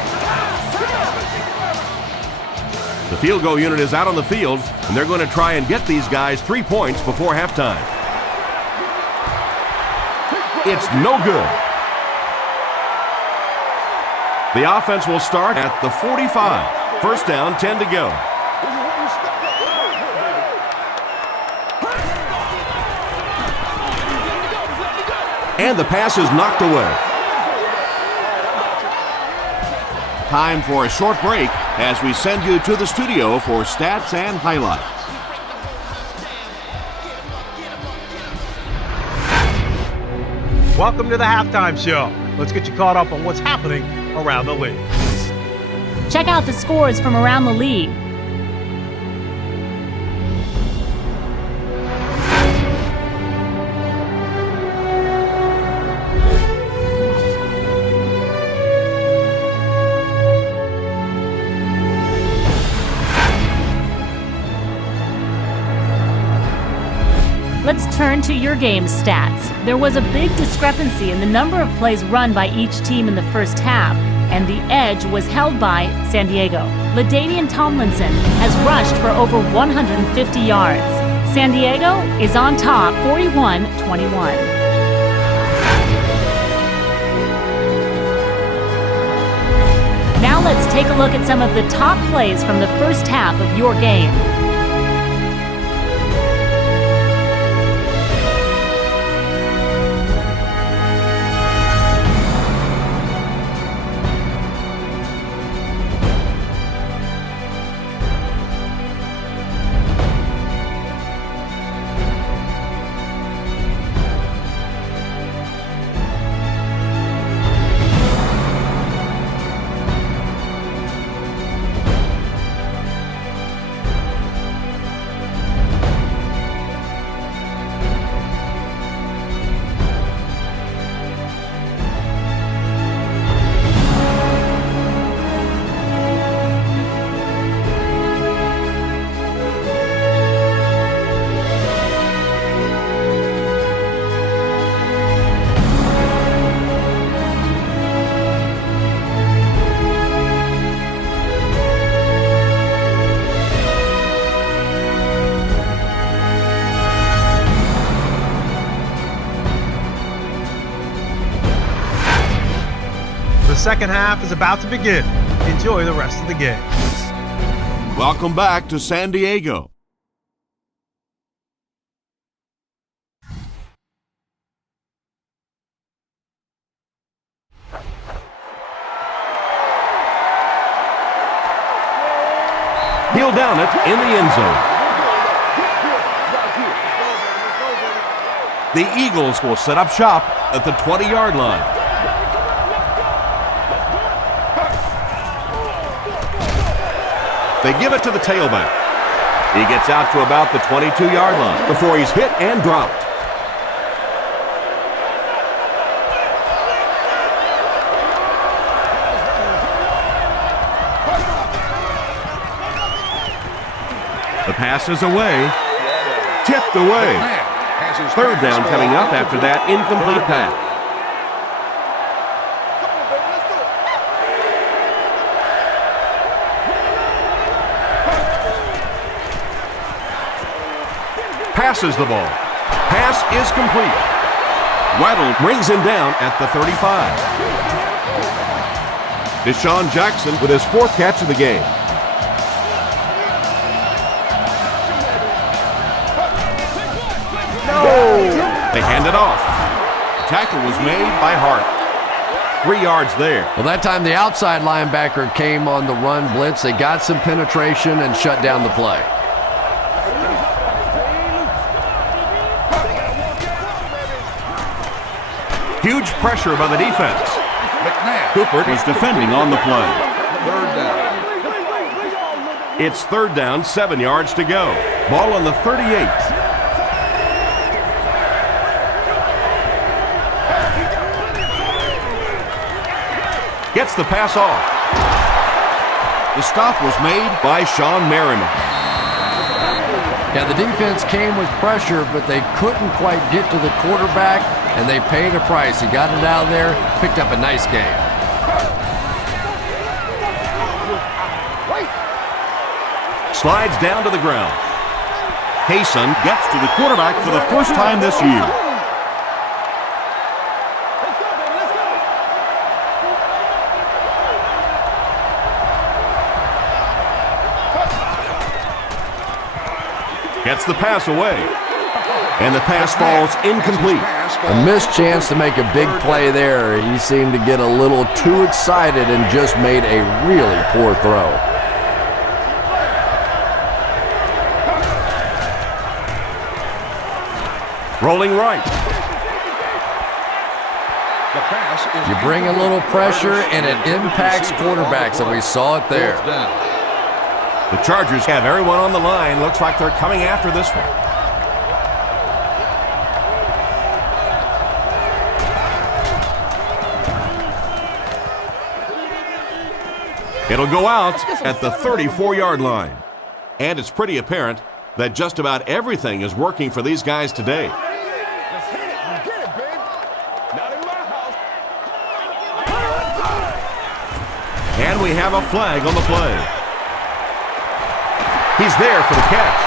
The field goal unit is out on the field, and they're going to try and get these guys 3 points before halftime. It's no good. The offense will start at the 45. First down, 10 to go. And the pass is knocked away. Time for a short break as we send you to the studio for stats and highlights. Welcome to the halftime show. Let's get you caught up on what's happening around the league. Check out the scores from around the league. Let's turn to your game stats. There was a big discrepancy in the number of plays run by each team in the first half, and the edge was held by San Diego. LaDainian Tomlinson has rushed for over 150 yards. San Diego is on top 41-21. Now let's take a look at some of the top plays from the first half of your game. The second half is about to begin. Enjoy the rest of the game. Welcome back to San Diego. He'll down it in the end zone. The Eagles will set up shop at the 20-yard line. They give it to the tailback. He gets out to about the 22-yard line before he's hit and dropped. The pass is away. Tipped away. Third down coming up after that incomplete pass. Passes the ball. Pass is complete. Weddle brings him down at the 35. Deshaun Jackson with his 4th catch of the game. They hand it off. Tackle was made by Hart. 3 yards there. Well, that time the outside linebacker came on the run blitz. They got some penetration and shut down the play. Huge pressure by the defense. Cooper was defending on the play. 3rd down. It's 3rd down, 7 yards to go. Ball on the 38. Gets the pass off. The stop was made by Sean Merriman. Yeah, the defense came with pressure, but they couldn't quite get to the quarterback, and they paid a price. He got it out of there, picked up a nice game. Slides down to the ground. Hayson gets to the quarterback for the first time this year. Gets the pass away. And the pass falls incomplete. A missed chance to make a big play there. He seemed to get a little too excited and just made a really poor throw. Rolling right. You bring a little pressure and it impacts quarterbacks, and we saw it there. The Chargers have everyone on the line. Looks like they're coming after this one. It'll go out at the 34-yard line. And it's pretty apparent that just about everything is working for these guys today. And we have a flag on the play. He's there for the catch.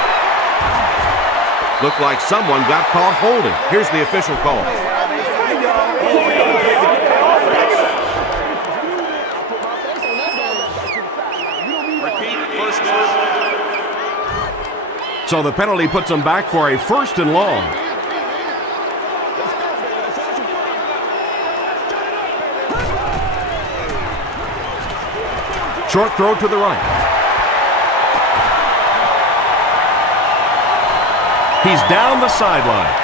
Looked like someone got caught holding. Here's the official call. So the penalty puts them back for a 1st and long. Short throw to the right. He's down the sideline.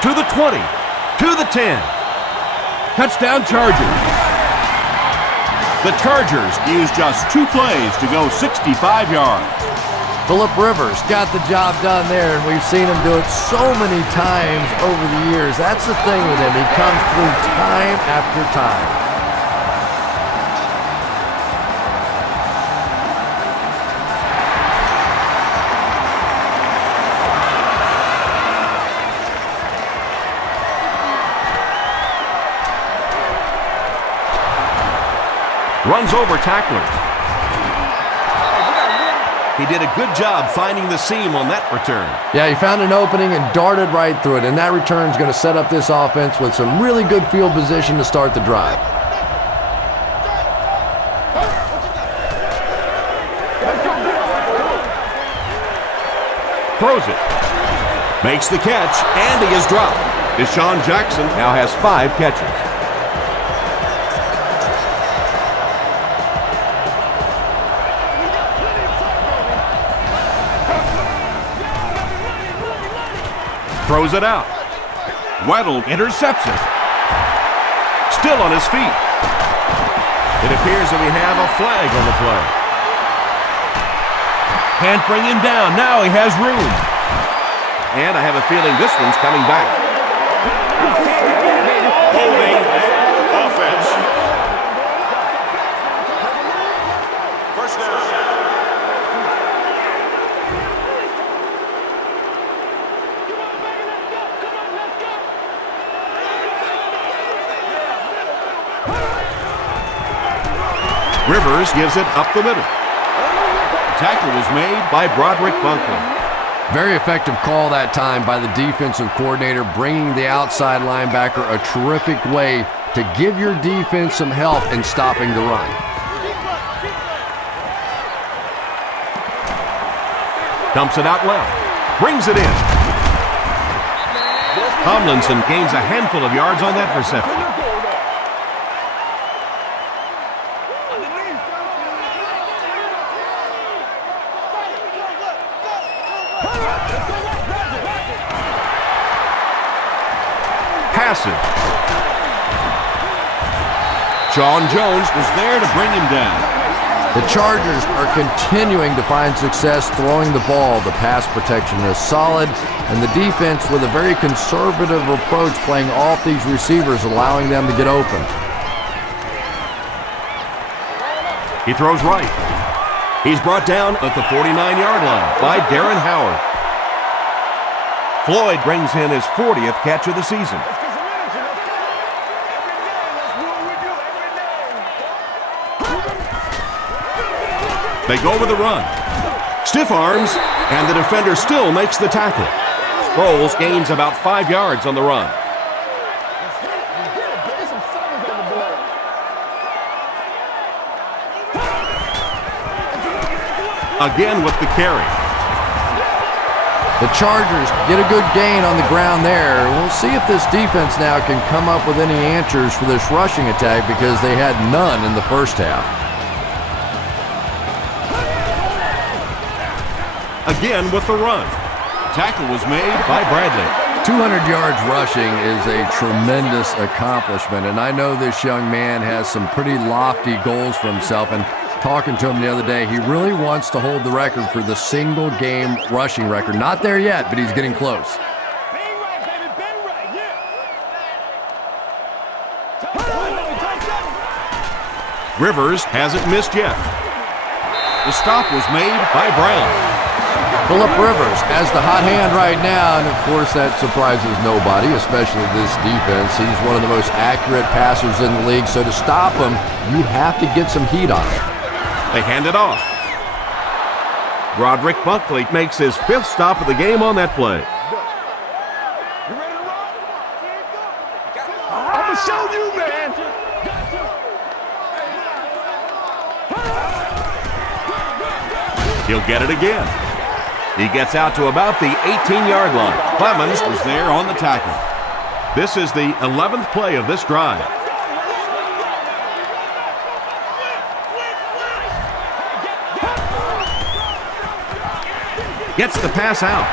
To the 20. To the 10. Touchdown Chargers. The Chargers used just 2 plays to go 65 yards. Phillip Rivers got the job done there, and we've seen him do it so many times over the years. That's the thing with him. He comes through time after time. Runs over tacklers. He did a good job finding the seam on that return. Yeah, he found an opening and darted right through it, and that return is going to set up this offense with some really good field position to start the drive. Throws it. Makes the catch, and he is dropped. Deshaun Jackson now has 5 catches. Throws it out. Weddle intercepts it. Still on his feet. It appears that we have a flag on the play. Can't bring him down. Now he has room. And I have a feeling this one's coming back. Holding offense. First down. Rivers gives it up the middle. tackle was made by Broderick Bunkley. Very effective call that time by the defensive coordinator, bringing the outside linebacker a terrific way to give your defense some help in stopping the run. Dumps it out left. Brings it in. Tomlinson gains a handful of yards on that reception. Passes. Sean Jones was there to bring him down. The Chargers are continuing to find success throwing the ball. The pass protection is solid, and the defense with a very conservative approach playing off these receivers, allowing them to get open. He throws right. He's brought down at the 49-yard line by Darren Howard. Floyd brings in his 40th catch of the season. They go with the run. Stiff arms, and the defender still makes the tackle. Sproles gains about 5 yards on the run. Again with the carry. The Chargers get a good gain on the ground there. We'll see if this defense now can come up with any answers for this rushing attack, because they had none in the first half. Again with the run. Tackle was made by Bradley. 200 yards rushing is a tremendous accomplishment, and I know this young man has some pretty lofty goals for himself, and talking to him the other day, he really wants to hold the record for the single game rushing record. Not there yet, but he's getting close. Rivers hasn't missed yet. The stop was made by Brown. Phillip Rivers has the hot hand right now, and of course that surprises nobody, especially this defense. He's one of the most accurate passers in the league, so to stop him, you have to get some heat on him. They hand it off. Broderick Bunkley makes his 5th stop of the game on that play. I'm going to show you, man. He'll get it again. He gets out to about the 18-yard line. Clemens is there on the tackle. This is the 11th play of this drive. Gets the pass out.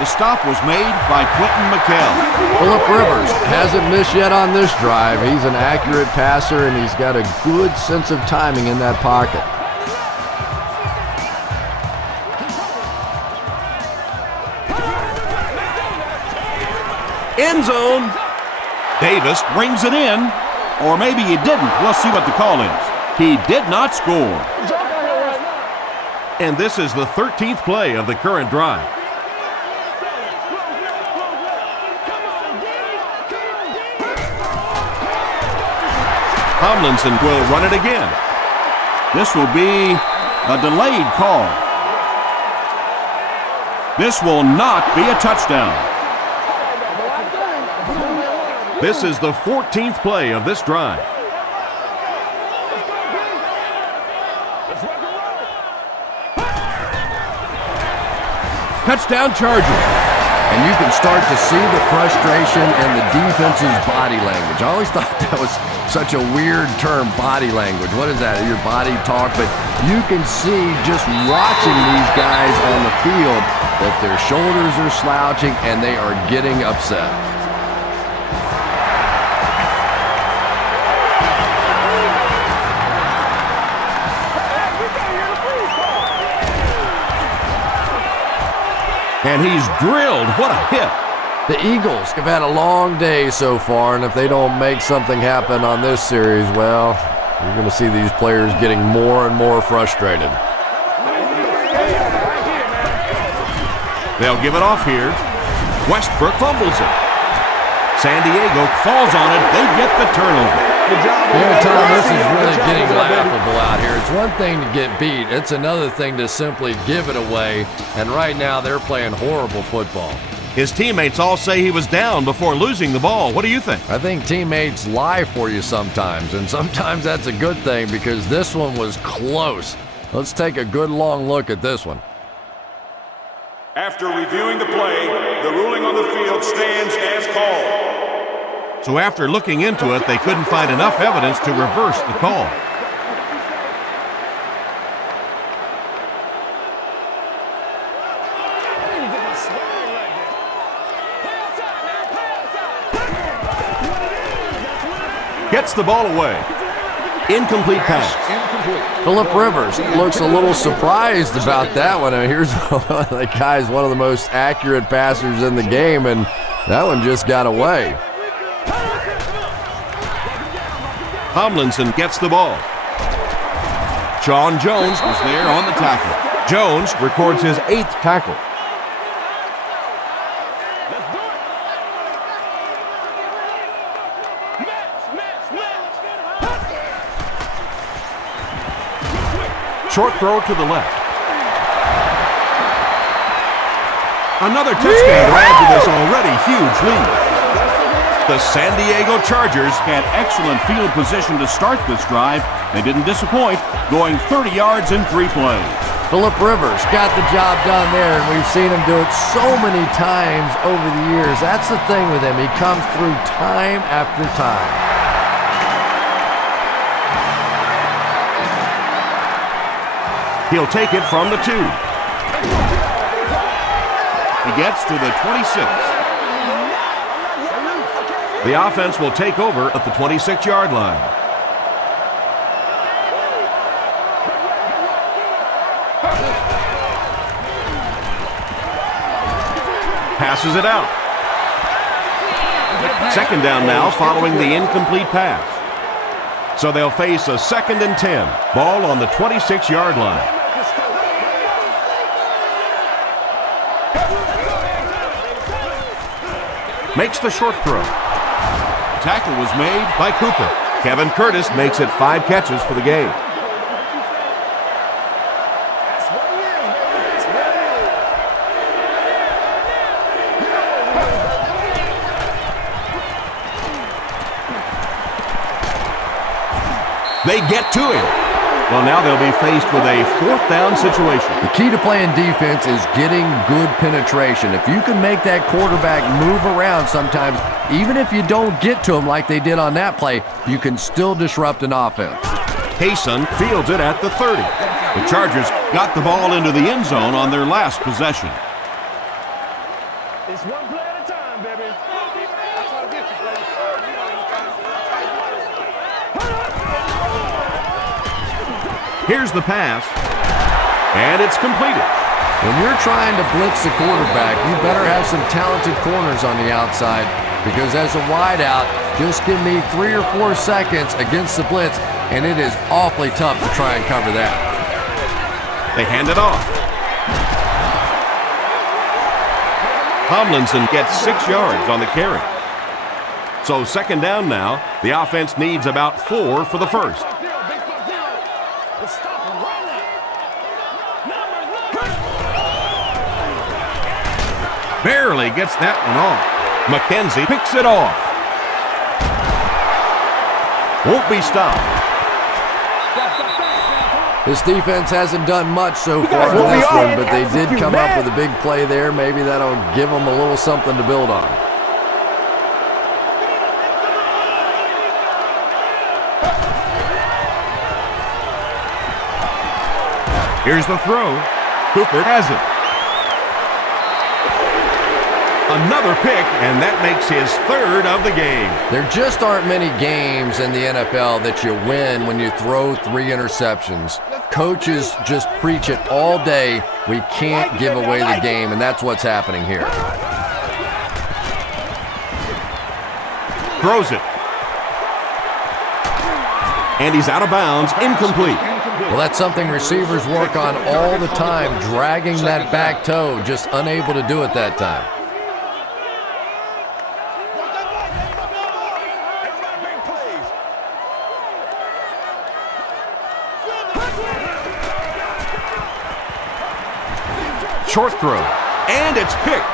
The stop was made by Quentin McKell. Phillip Rivers hasn't missed yet on this drive. He's an accurate passer, and he's got a good sense of timing in that pocket. End zone. Davis brings it in, or maybe he didn't. We'll see what the call is. He did not score. And this is the 13th play of the current drive. Tomlinson will run it again. This will be a delayed call. This will not be a touchdown. This is the 14th play of this drive. Touchdown Chargers. And you can start to see the frustration in the defense's body language. I always thought that was such a weird term, body language. What is that? Your body talk? But you can see just watching these guys on the field that their shoulders are slouching and they are getting upset. And he's drilled. What a hit. The Eagles have had a long day so far, and if they don't make something happen on this series, well, you're going to see these players getting more and more frustrated. They'll give it off here. Westbrook fumbles it. San Diego falls on it. They get the turnover. Yeah, Tom, this is really getting laughable out here. It's one thing to get beat. It's another thing to simply give it away. And right now, they're playing horrible football. His teammates all say he was down before losing the ball. What do you think? I think teammates lie for you sometimes, and sometimes that's a good thing because this one was close. Let's take a good long look at this one. After reviewing the play, the ruling on the field stands as called. So after looking into it, they couldn't find enough evidence to reverse the call. Gets the ball away. Incomplete pass. Phillip Rivers looks a little surprised about that one. And here's the guy's one of the most accurate passers in the game, and that one just got away. Tomlinson gets the ball. Sean Jones was there on the tackle. Jones records his 8th tackle. Short throw to the left. Another touchdown to add to this already huge lead. The San Diego Chargers had excellent field position to start this drive. They didn't disappoint, going 30 yards in 3 plays. Phillip Rivers got the job done there, and we've seen him do it so many times over the years. That's the thing with him. He comes through time after time. He'll take it from the 2. He gets to the 26. The offense will take over at the 26-yard line. Passes it out. Second down now following the incomplete pass. So they'll face a 2nd and 10. Ball on the 26-yard line. Makes the short throw. Tackle was made by Cooper. Kevin Curtis makes it 5 catches for the game. They get to him. Well, now they'll be faced with a 4th down situation. The key to playing defense is getting good penetration. If you can make that quarterback move around sometimes, even if you don't get to him like they did on that play, you can still disrupt an offense. Payson fields it at the 30. The Chargers got the ball into the end zone on their last possession. It's one play at a time, baby. Here's the pass, and it's completed. When you're trying to blitz the quarterback, you better have some talented corners on the outside, because as a wideout, just give me 3 or 4 seconds against the blitz, and it is awfully tough to try and cover that. They hand it off. Tomlinson gets 6 yards on the carry. So 2nd down now. The offense needs about 4 for the first. Barely gets that one off. McKenzie picks it off. Won't be stopped. This defense hasn't done much so far in this one, but they did come up with a big play there. Maybe that'll give them a little something to build on. Here's the throw. Cooper has it. Another pick, and that makes his 3rd of the game. There just aren't many games in the NFL that you win when you throw 3 interceptions. Coaches just preach it all day. We can't give away the game, and that's what's happening here. Throws it. And he's out of bounds, incomplete. Well, that's something receivers work on all the time, dragging that back toe, just unable to do it that time. Short throw, and it's picked.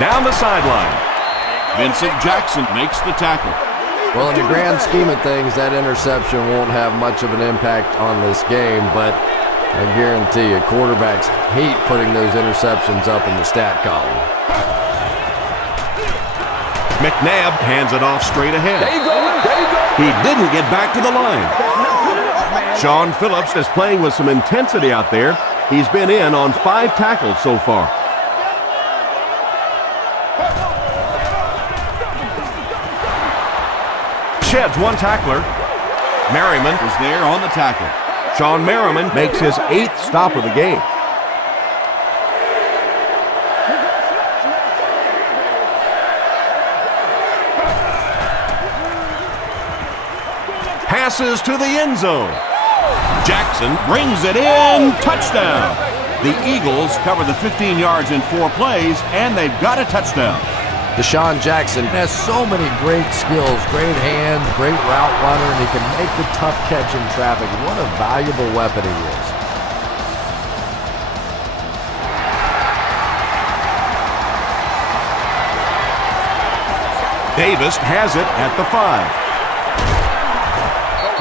Down the sideline. Vincent Jackson makes the tackle. Well, in the grand scheme of things, that interception won't have much of an impact on this game, but I guarantee you, quarterbacks hate putting those interceptions up in the stat column. McNabb hands it off straight ahead. There you go. There you go. He didn't get back to the line. Sean Phillips is playing with some intensity out there. He's been in on 5 tackles so far. Sheds one tackler. Merriman is there on the tackle. Sean Merriman makes his 8th stop of the game. Passes to the end zone. Jackson brings it in. Touchdown. The Eagles cover the 15 yards in 4 plays, and they've got a touchdown. Deshaun Jackson has so many great skills, great hands, great route runner, and he can make the tough catch in traffic. What a valuable weapon he is. Davis has it at the 5.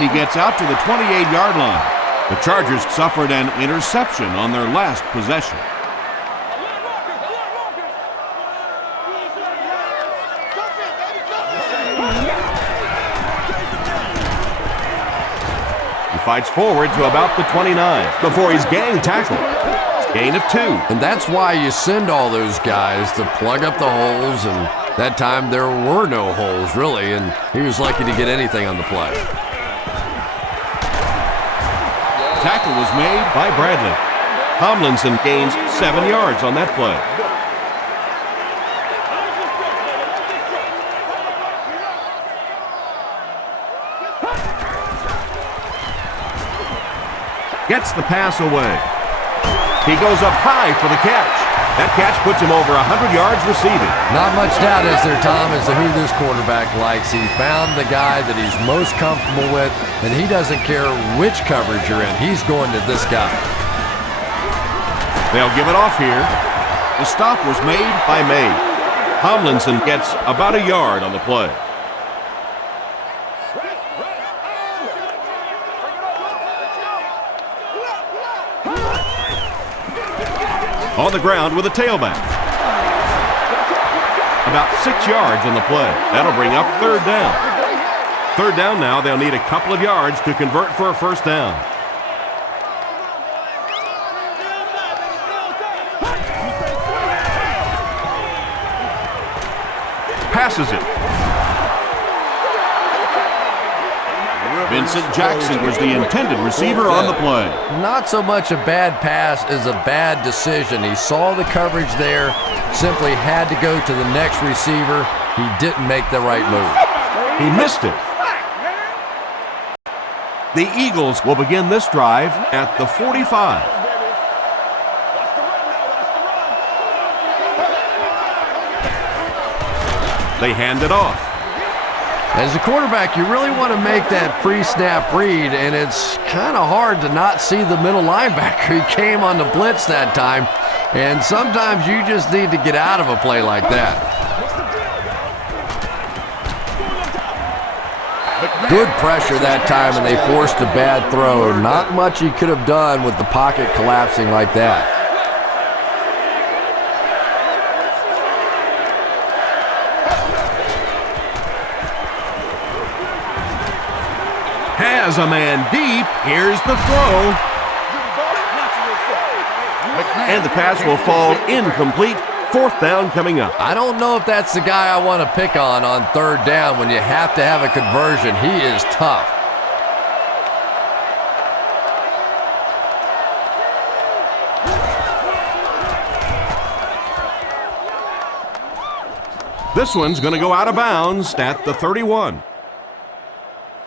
He gets out to the 28-yard line. The Chargers suffered an interception on their last possession. He fights forward to about the 29 before he's gang tackled. Gain of 2. And that's why you send all those guys to plug up the holes, and that time there were no holes, really, and he was lucky to get anything on the play. Tackle was made by Bradley. Tomlinson gains 7 yards on that play. Gets the pass away. He goes up high for the catch. That catch puts him over 100 yards receiving. Not much doubt, is there, Tom, as to who this quarterback likes. He found the guy that he's most comfortable with, and he doesn't care which coverage you're in. He's going to this guy. They'll give it off here. The stop was made by May. Tomlinson gets about a yard on the play. On the ground with a tailback. About 6 yards on the play. That'll bring up 3rd down. 3rd down now. They'll need a couple of yards to convert for a 1st down. Passes it. Vincent Jackson was the intended receiver on the play. Not so much a bad pass as a bad decision. He saw the coverage there, simply had to go to the next receiver. He didn't make the right move. He missed it. The Eagles will begin this drive at the 45. They hand it off. As a quarterback, you really want to make that pre-snap read, and it's kind of hard to not see the middle linebacker. He came on the blitz that time, and sometimes you just need to get out of a play like that. Good pressure that time, and they forced a bad throw. Not much he could have done with the pocket collapsing like that. Has a man deep. Here's the throw. And the pass will fall incomplete. 4th down coming up. I don't know if that's the guy I want to pick on 3rd down when you have to have a conversion. He is tough. This one's going to go out of bounds at the 31.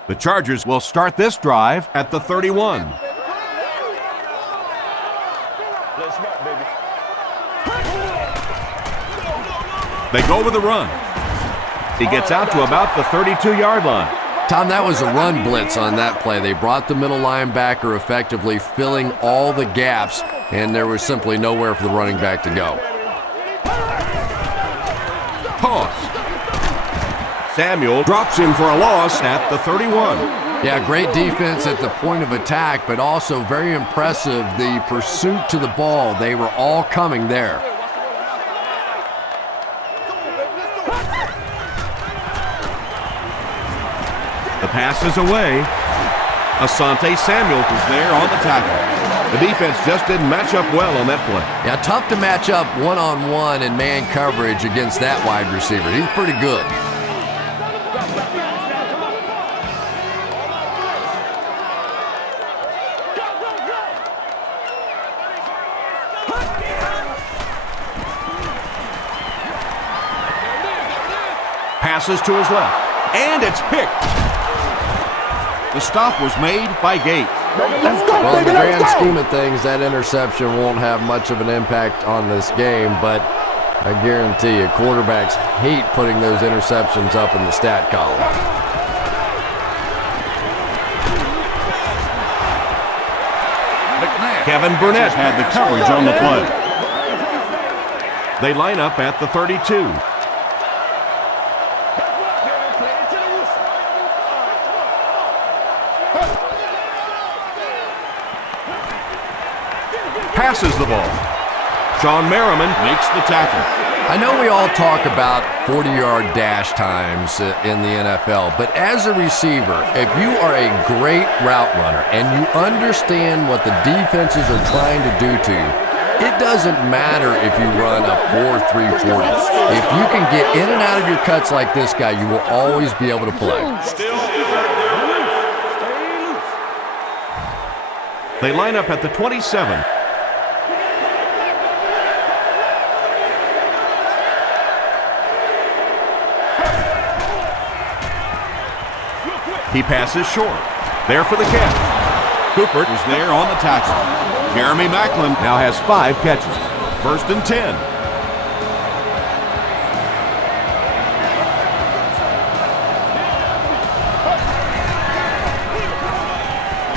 The Chargers will start this drive at the 31. Let's rock, baby. They go with a run. He gets out to about the 32-yard line. Tom, that was a run blitz on that play. They brought the middle linebacker effectively, filling all the gaps, and there was simply nowhere for the running back to go. Toss. Samuel drops him for a loss at the 31. Yeah, great defense at the point of attack, but also very impressive the pursuit to the ball. They were all coming there. The pass is away. Asante Samuel is there on the tackle. The defense just didn't match up well on that play. Yeah, tough to match up one-on-one in man coverage against that wide receiver. He's pretty good. Passes to his left, and it's picked. The stop was made by Gates. Well, in the grand scheme of things, that interception won't have much of an impact on this game, but I guarantee you, quarterbacks hate putting those interceptions up in the stat column. Kevin Burnett had the coverage on the play. They line up at the 32. Passes the ball. Sean Merriman makes the tackle. I know we all talk about 40-yard dash times in the NFL, but as a receiver, if you are a great route runner and you understand what the defenses are trying to do to you, it doesn't matter if you run a 4.3 40. If you can get in and out of your cuts like this guy, you will always be able to play. They line up at the 27. He passes short. There for the catch. Cooper is there on the tackle. Jeremy Macklin now has 5 catches. 1st and 10.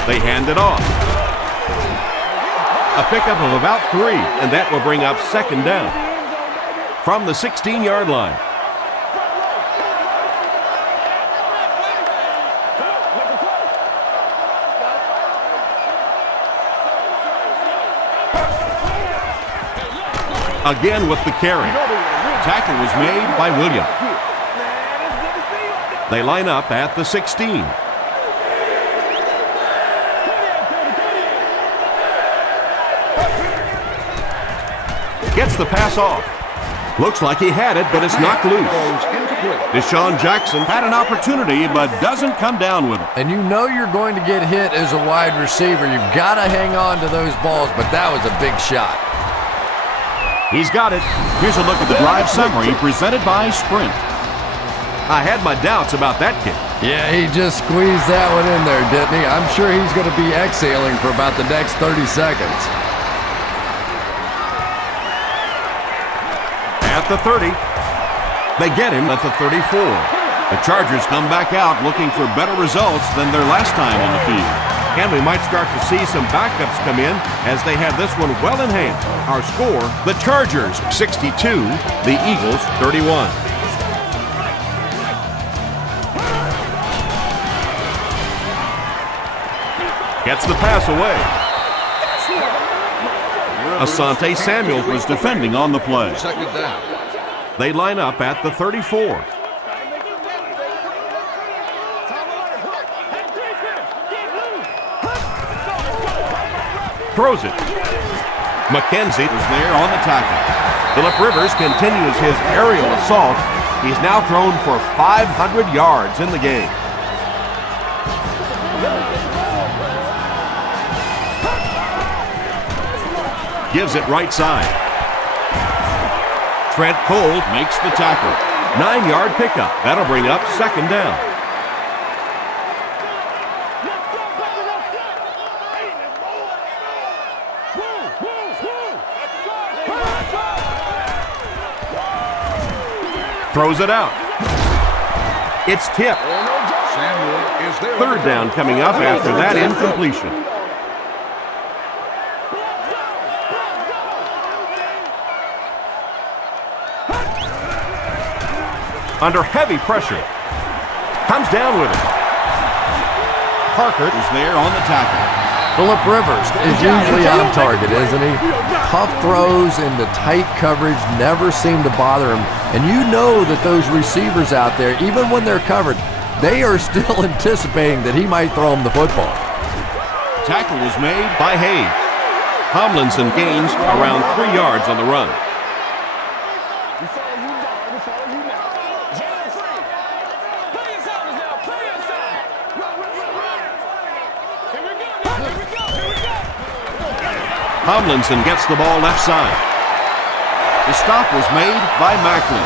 They hand it off. A pickup of about 3, and that will bring up 2nd down. From the 16-yard line. Again with the carry. Tackle was made by Williams. They line up at the 16. Gets the pass off. Looks like he had it, but it's knocked loose. Deshaun Jackson had an opportunity, but doesn't come down with it. And you know you're going to get hit as a wide receiver. You've got to hang on to those balls, but that was a big shot. He's got it. Here's a look at the drive summary presented by Sprint. I had my doubts about that kick. Yeah, he just squeezed that one in there, didn't he? I'm sure he's going to be exhaling for about the next 30 seconds. At the 30. They get him at the 34. The Chargers come back out looking for better results than their last time on the field. And we might start to see some backups come in as they have this one well in hand. Our score, the Chargers 62, the Eagles 31. Gets the pass away. Asante Samuel was defending on the play. 2nd down. They line up at the 34. Throws it. McKenzie is there on the tackle. Phillip Rivers continues his aerial assault. He's now thrown for 500 yards in the game. Gives it right side. Trent Cole makes the tackle. 9-yard pickup. That'll bring up 2nd down. Throws it out. It's tipped. Samuel is there. Third down coming up after that incompletion. Under heavy pressure. Comes down with it. Parker is there on the tackle. Phillip Rivers is usually on target, isn't he? Tough throws into tight coverage never seem to bother him. And you know that those receivers out there, even when they're covered, they are still anticipating that he might throw him the football. Tackle was made by Hayes. Tomlinson gains around 3 yards on the run. Tomlinson gets the ball left side. The stop was made by Macklin.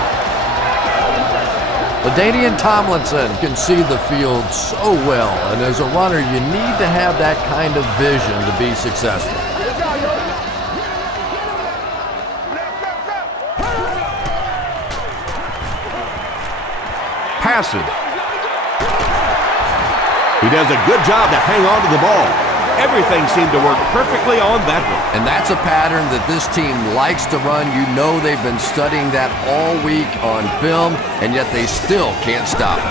LaDainian Tomlinson can see the field so well, and as a runner, you need to have that kind of vision to be successful. Passes. He does a good job to hang on to the ball. Everything seemed to work perfectly on that one. And that's a pattern that this team likes to run. You know they've been studying that all week on film, and yet they still can't stop it.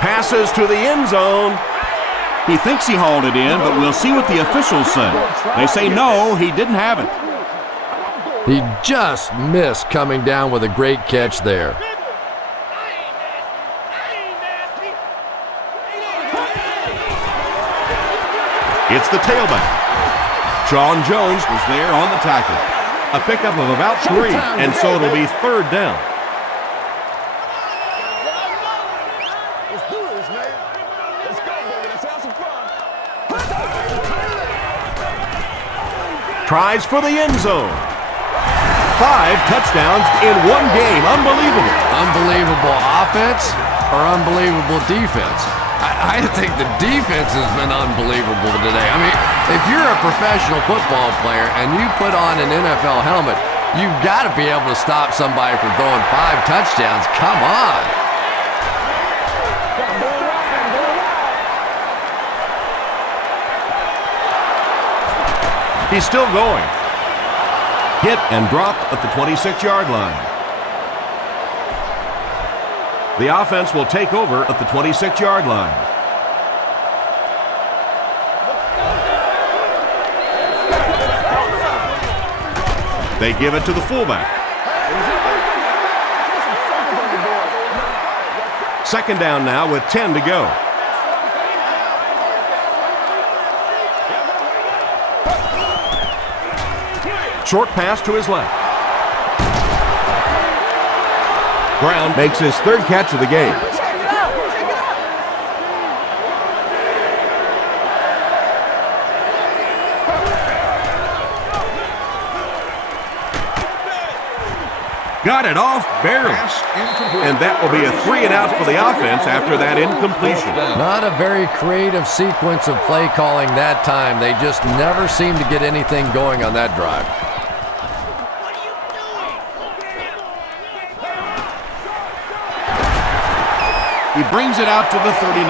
Passes to the end zone. He thinks he hauled it in, but we'll see what the officials say. They say no, he didn't have it. He just missed coming down with a great catch there. It's the tailback. Sean Jones was there on the tackle. A pickup of about 3, and so it'll be third down. Let's do this, man. Let's go, baby. Let's have some fun. Tries for the end zone. 5 touchdowns in one game. Unbelievable. Unbelievable offense or unbelievable defense? I think the defense has been unbelievable today. I mean, if you're a professional football player and you put on an NFL helmet, you've got to be able to stop somebody from throwing 5 touchdowns. Come on. He's still going. Hit and dropped at the 26-yard line. The offense will take over at the 26-yard line. They give it to the fullback. Second down now with 10 to go. Short pass to his left. Brown makes his 3rd catch of the game. Got it off barely. And that will be a 3 and out for the offense after that incompletion. Not a very creative sequence of play calling that time. They just never seem to get anything going on that drive. He brings it out to the 39.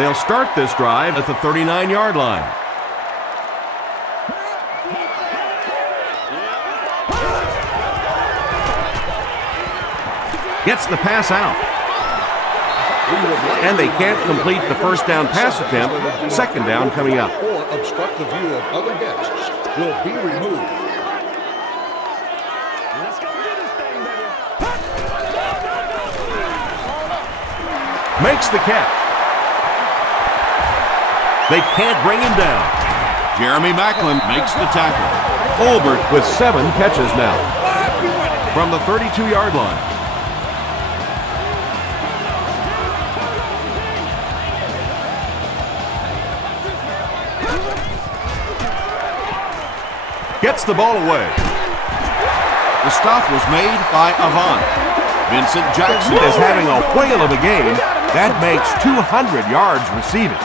They'll start this drive at the 39-yard line. Gets the pass out. And they can't complete the first down pass attempt. Second down coming up. Or obstruct the view of other guests will be removed. Let's go do this thing, baby. Makes the catch. They can't bring him down. Jeremy Macklin makes the tackle. Holbert with 7 catches now. From the 32-yard line. Gets the ball away. The stop was made by Avant. Vincent Jackson is having a whale of a game. That makes 200 yards receiving.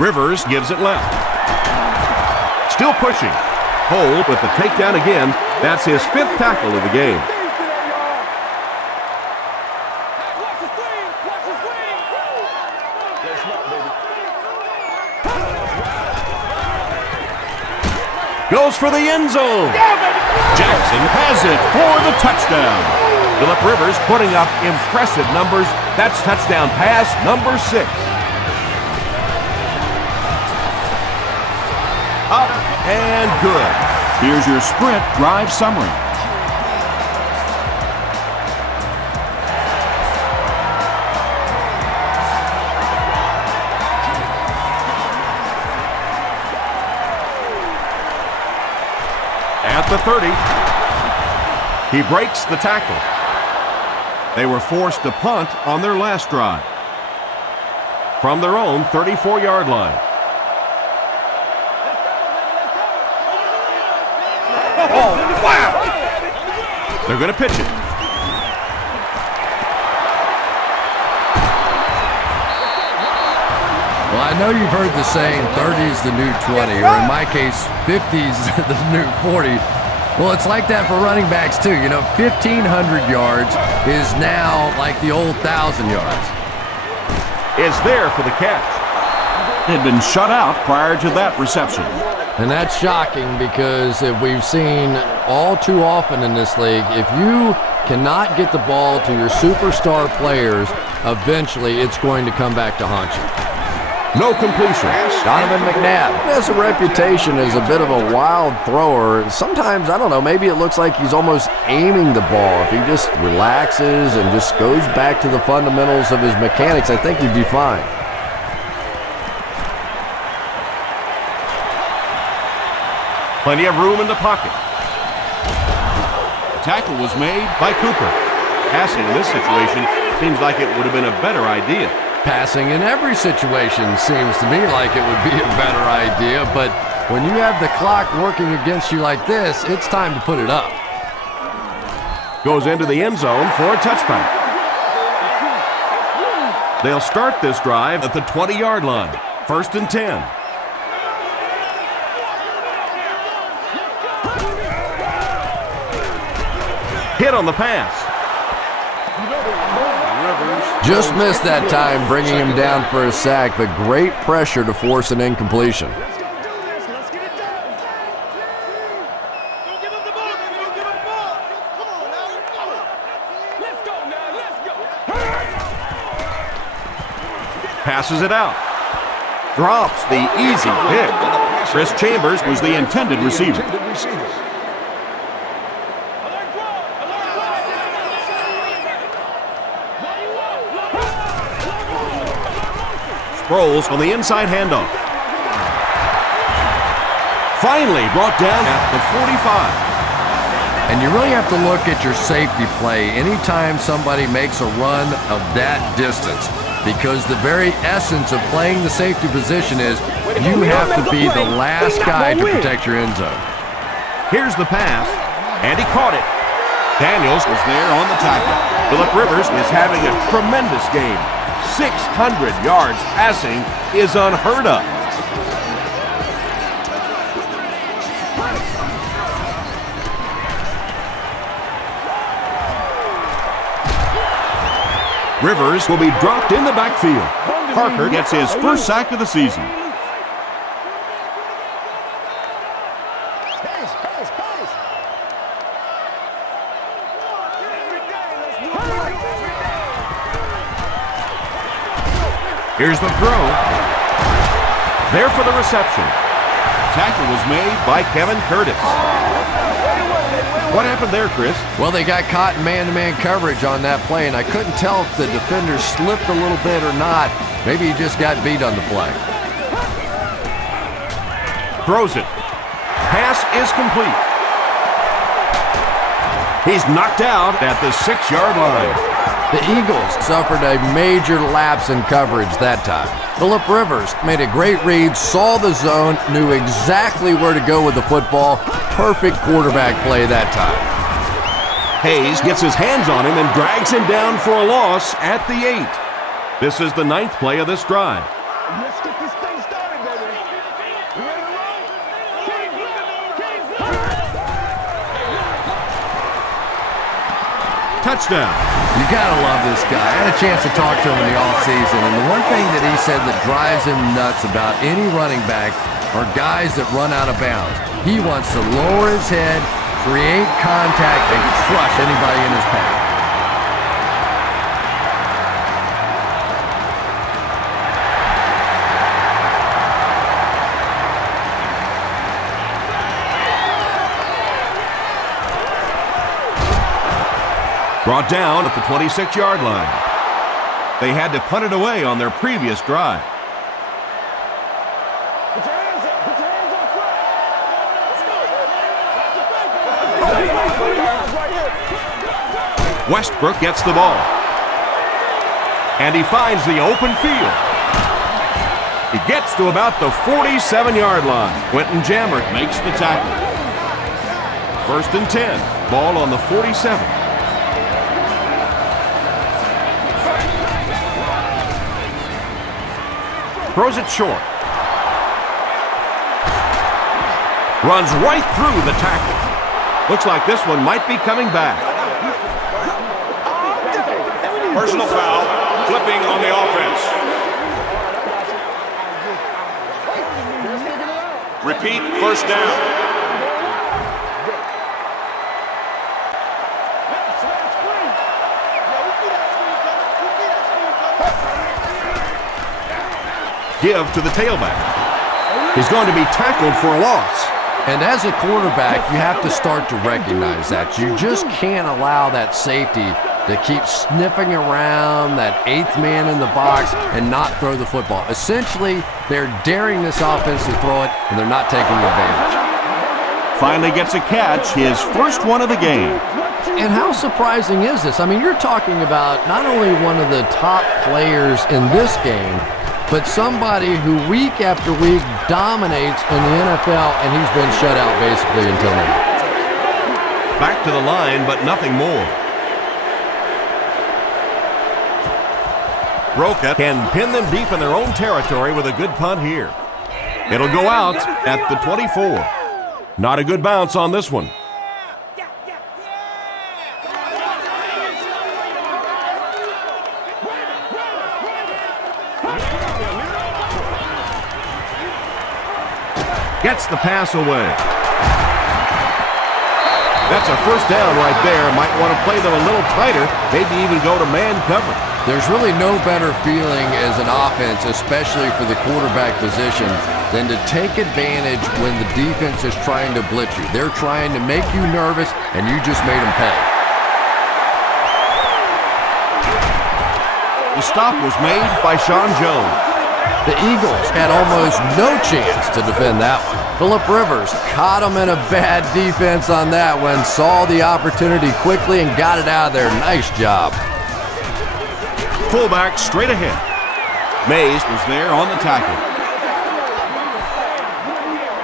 Rivers gives it left. Still pushing. Hold with the takedown again. That's his 5th tackle of the game. Goes for the end zone. Jackson has it for the touchdown. Phillip Rivers putting up impressive numbers. That's touchdown pass number 6. Up and good. Here's your sprint drive summary. At the 30, he breaks the tackle. They were forced to punt on their last drive from their own 34-yard line. Oh, wow! They're going to pitch it. Well, I know you've heard the saying, 30's the new 20, or in my case, 50's the new 40. Well, it's like that for running backs, too. You know, 1,500 yards is now like the old 1,000 yards. Is there for the catch. Had been shut out prior to that reception. And that's shocking because if we've seen all too often in this league, if you cannot get the ball to your superstar players, eventually it's going to come back to haunt you. No completion. Donovan McNabb has a reputation as a bit of a wild thrower. Sometimes, I don't know, maybe it looks like he's almost aiming the ball. If he just relaxes and just goes back to the fundamentals of his mechanics, I think he'd be fine. Plenty of room in the pocket. The tackle was made by Cooper. Passing in this situation seems like it would have been a better idea. Passing in every situation seems to me like it would be a better idea, but when you have the clock working against you like this, it's time to put it up. Goes into the end zone for a touchdown. They'll start this drive at the 20-yard line. 1st and 10. Hit on the pass. Just missed that time, bringing him down for a sack, but great pressure to force an incompletion. Passes it out. Drops the easy pick. Chris Chambers was the intended receiver. Sproles on the inside handoff. Finally brought down at the 45. And you really have to look at your safety play anytime somebody makes a run of that distance, because the very essence of playing the safety position is you have to be the last guy to protect your end zone. Here's the pass, and he caught it. Daniels was there on the tackle. Phillip Rivers is having a tremendous game. 600 yards passing is unheard of. Rivers will be dropped in the backfield. Parker gets his first sack of the season. Here's the throw. There for the reception. Tackle was made by Kevin Curtis. What happened there, Chris? Well, they got caught in man-to-man coverage on that play, and I couldn't tell if the defender slipped a little bit or not. Maybe he just got beat on the play. Throws it. Pass is complete. He's knocked out at the 6-yard line. The Eagles suffered a major lapse in coverage that time. Phillip Rivers made a great read, saw the zone, knew exactly where to go with the football. Perfect quarterback play that time. Hayes gets his hands on him and drags him down for a loss at the 8. This is the 9th play of this drive. Let's get this thing started. Touchdown. You gotta love this guy. I had a chance to talk to him in the offseason, and the one thing that he said that drives him nuts about any running back are guys that run out of bounds. He wants to lower his head, create contact, and crush anybody in his path. Brought down at the 26-yard line. They had to punt it away on their previous drive. Put your hands up. Put your hands up front. Let's go. Westbrook gets the ball. And he finds the open field. He gets to about the 47-yard line. Quentin Jammer makes the tackle. 1st and 10. Ball on the 47. Throws it short. Runs right through the tackle. Looks like this one might be coming back. Personal foul, flipping on the offense. Repeat, first down. Give to the tailback. He's going to be tackled for a loss. And as a quarterback, you have to start to recognize that. You just can't allow that safety to keep sniffing around that 8th man in the box and not throw the football. Essentially, they're daring this offense to throw it, and they're not taking advantage. Finally gets a catch, his first one of the game. And how surprising is this? I mean, you're talking about not only one of the top players in this game, but somebody who week after week dominates in the NFL, and he's been shut out basically until now. Back to the line, but nothing more. Roca can pin them deep in their own territory with a good punt here. It'll go out at the 24. Not a good bounce on this one. Gets the pass away. That's a first down right there. Might want to play them a little tighter, maybe even go to man cover. There's really no better feeling as an offense, especially for the quarterback position, than to take advantage when the defense is trying to blitz you. They're trying to make you nervous, and you just made them pay. The stop was made by Sean Jones. The Eagles had almost no chance to defend that one. Phillip Rivers caught him in a bad defense on that one, saw the opportunity quickly and got it out of there. Nice job. Fullback straight ahead. Mays was there on the tackle.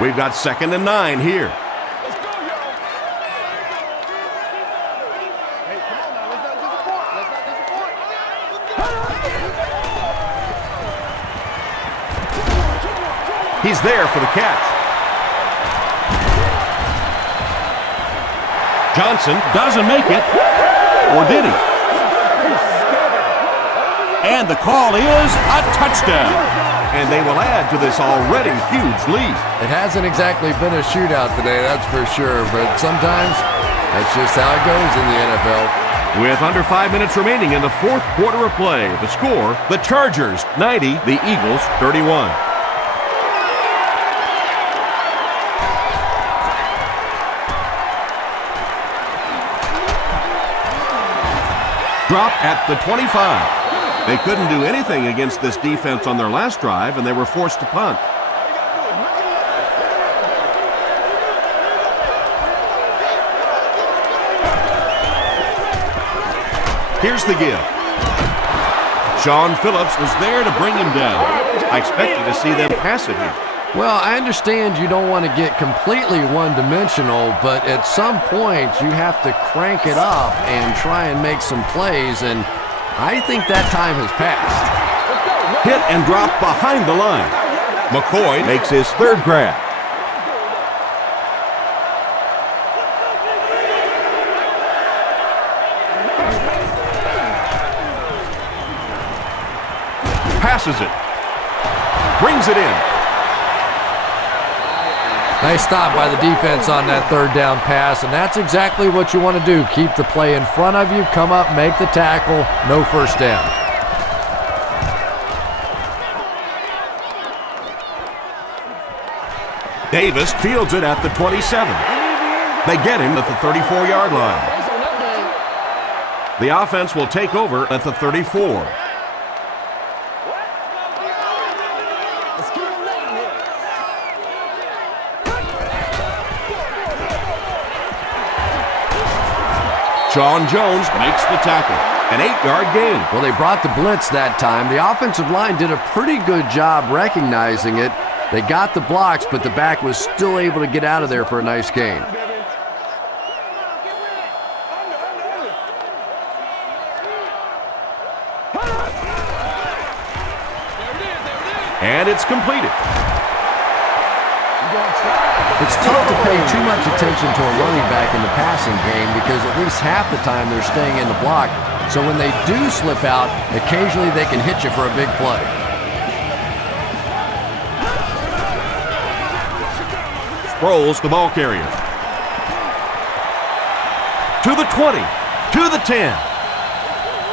We've got 2nd and 9 here. He's there for the catch. Johnson doesn't make it. Or did he? And the call is a touchdown. And they will add to this already huge lead. It hasn't exactly been a shootout today, that's for sure. But sometimes that's just how it goes in the NFL. With under 5 minutes remaining in the 4th quarter of play, the score, the Chargers 90, the Eagles 31. Drop at the 25. They couldn't do anything against this defense on their last drive, and they were forced to punt. Here's the give. Sean Phillips was there to bring him down. I expected to see them pass it here. Well, I understand you don't want to get completely one-dimensional, but at some point you have to crank it up and try and make some plays, and I think that time has passed. Hit and drop behind the line. McCoy makes his 3rd grab. misses it. Brings it in. Nice stop by the defense on that third down pass, and that's exactly what you want to do. Keep the play in front of you, come up, make the tackle, no first down. Davis fields it at the 27. They get him at the 34-yard line. The offense will take over at the 34. Sean Jones makes the tackle. An 8-yard gain. Well, they brought the blitz that time. The offensive line did a pretty good job recognizing it. They got the blocks, but the back was still able to get out of there for a nice gain. And it's completed. It's tough to pay too much attention to a running back in the passing game because at least half the time they're staying in the block. So when they do slip out, occasionally they can hit you for a big play. Sproles, the ball carrier. To the 20. To the 10.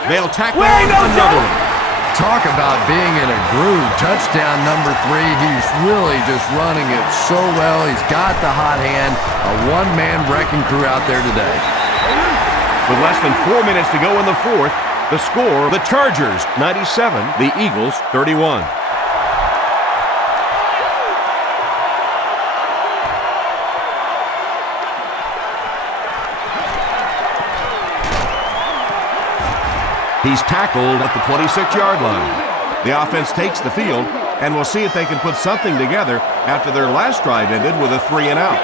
They'll tack down another one. Talk about being in a groove. Touchdown number 3. He's really just running it so well. He's got the hot hand. A one-man wrecking crew out there today. With less than 4 minutes to go in the fourth, the score, the Chargers 97, the Eagles 31. He's tackled at the 26-yard line. The offense takes the field, and we'll see if they can put something together after their last drive ended with a 3-and-out.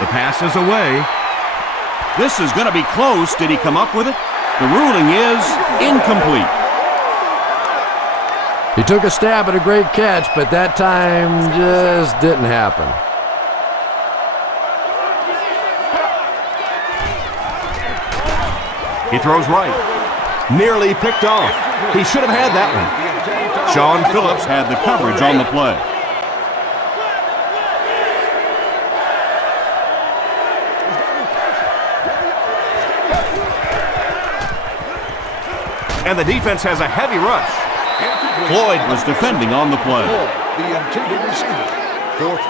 The pass is away. This is going to be close. Did he come up with it? The ruling is incomplete. He took a stab at a great catch, but that time just didn't happen. He throws right. Nearly picked off. He should have had that one. Sean Phillips had the coverage on the play. And the defense has a heavy rush. Floyd was defending on the play.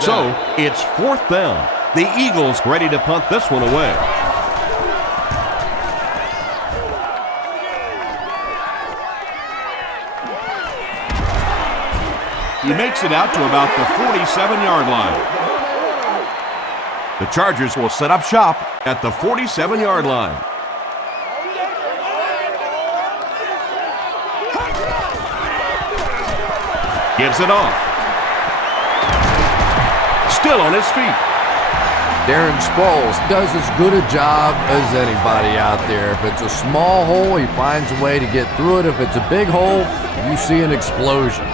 So, it's 4th down. The Eagles ready to punt this one away. He makes it out to about the 47-yard line. The Chargers will set up shop at the 47-yard line. Gives it off. Still on his feet. Darren Sproles does as good a job as anybody out there. If it's a small hole, he finds a way to get through it. If it's a big hole, you see an explosion.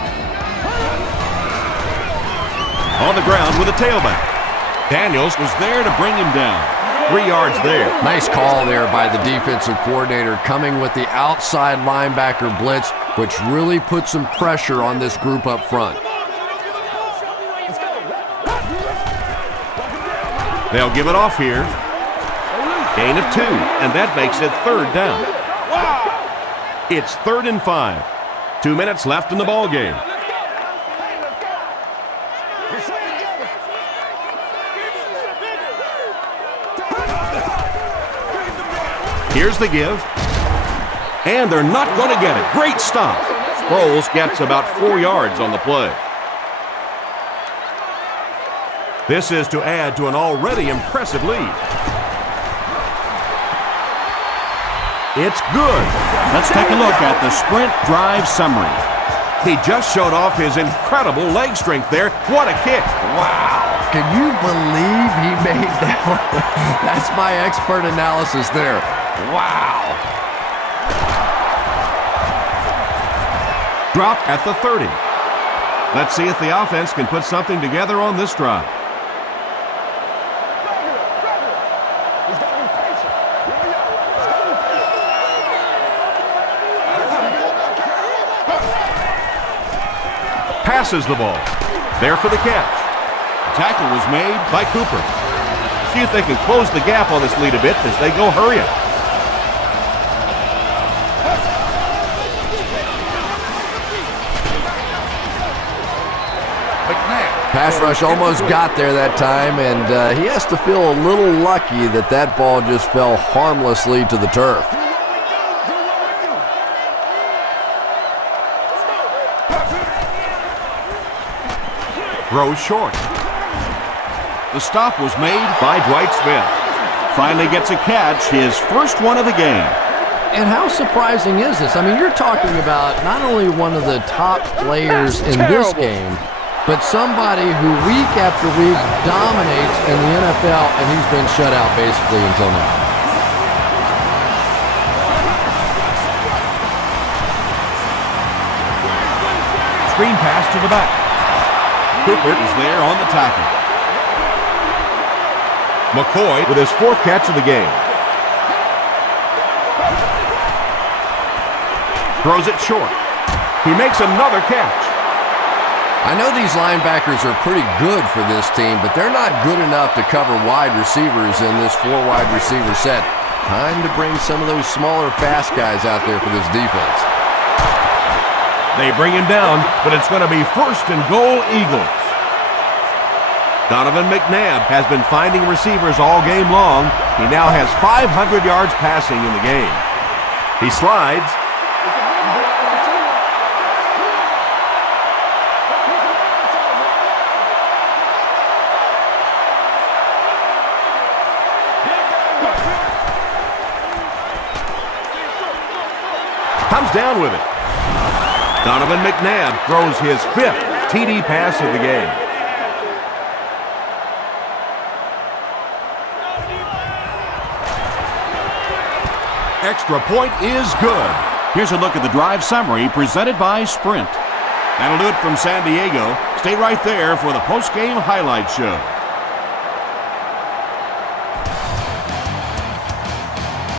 On the ground with a tailback. Daniels was there to bring him down. 3 yards there. Nice call there by the defensive coordinator, coming with the outside linebacker blitz, which really put some pressure on this group up front. They'll give it off here. Gain of 2, and that makes it 3rd down. It's 3rd and 5. 2 minutes left in the ball game. Here's the give. And they're not going to get it. Great stop. Sproles gets about 4 yards on the play. This is to add to an already impressive lead. It's good. Let's take a look at the sprint drive summary. He just showed off his incredible leg strength there. What a kick. Wow. Can you believe he made that one? That's my expert analysis there. Wow. Drop at the 30. Let's see if the offense can put something together on this drive. passes the ball. There for the catch. The tackle was made by Cooper. See if they can close the gap on this lead a bit as they go hurry up. Pass rush almost got there that time, and he has to feel a little lucky that that ball just fell harmlessly to the turf. Throws short. The stop was made by Dwight Smith. Finally gets a catch, his first one of the game. And how surprising is this? I mean, you're talking about not only one of the top players in this game, but somebody who week after week dominates in the NFL, and he's been shut out basically until now. Screen pass to the back. Cooper is there on the tackle. McCoy with his fourth catch of the game. Throws it short. He makes another catch. I know these linebackers are pretty good for this team, but they're not good enough to cover wide receivers in this 4-wide receiver set. Time to bring some of those smaller, fast guys out there for this defense. They bring him down, but it's going to be first and goal, Eagles. Donovan McNabb has been finding receivers all game long. He now has 500 yards passing in the game. He slides. Comes down with it. Donovan McNabb throws his 5th TD pass of the game. Extra point is good. Here's a look at the drive summary presented by Sprint. That'll do it from San Diego. Stay right there for the post-game highlight show.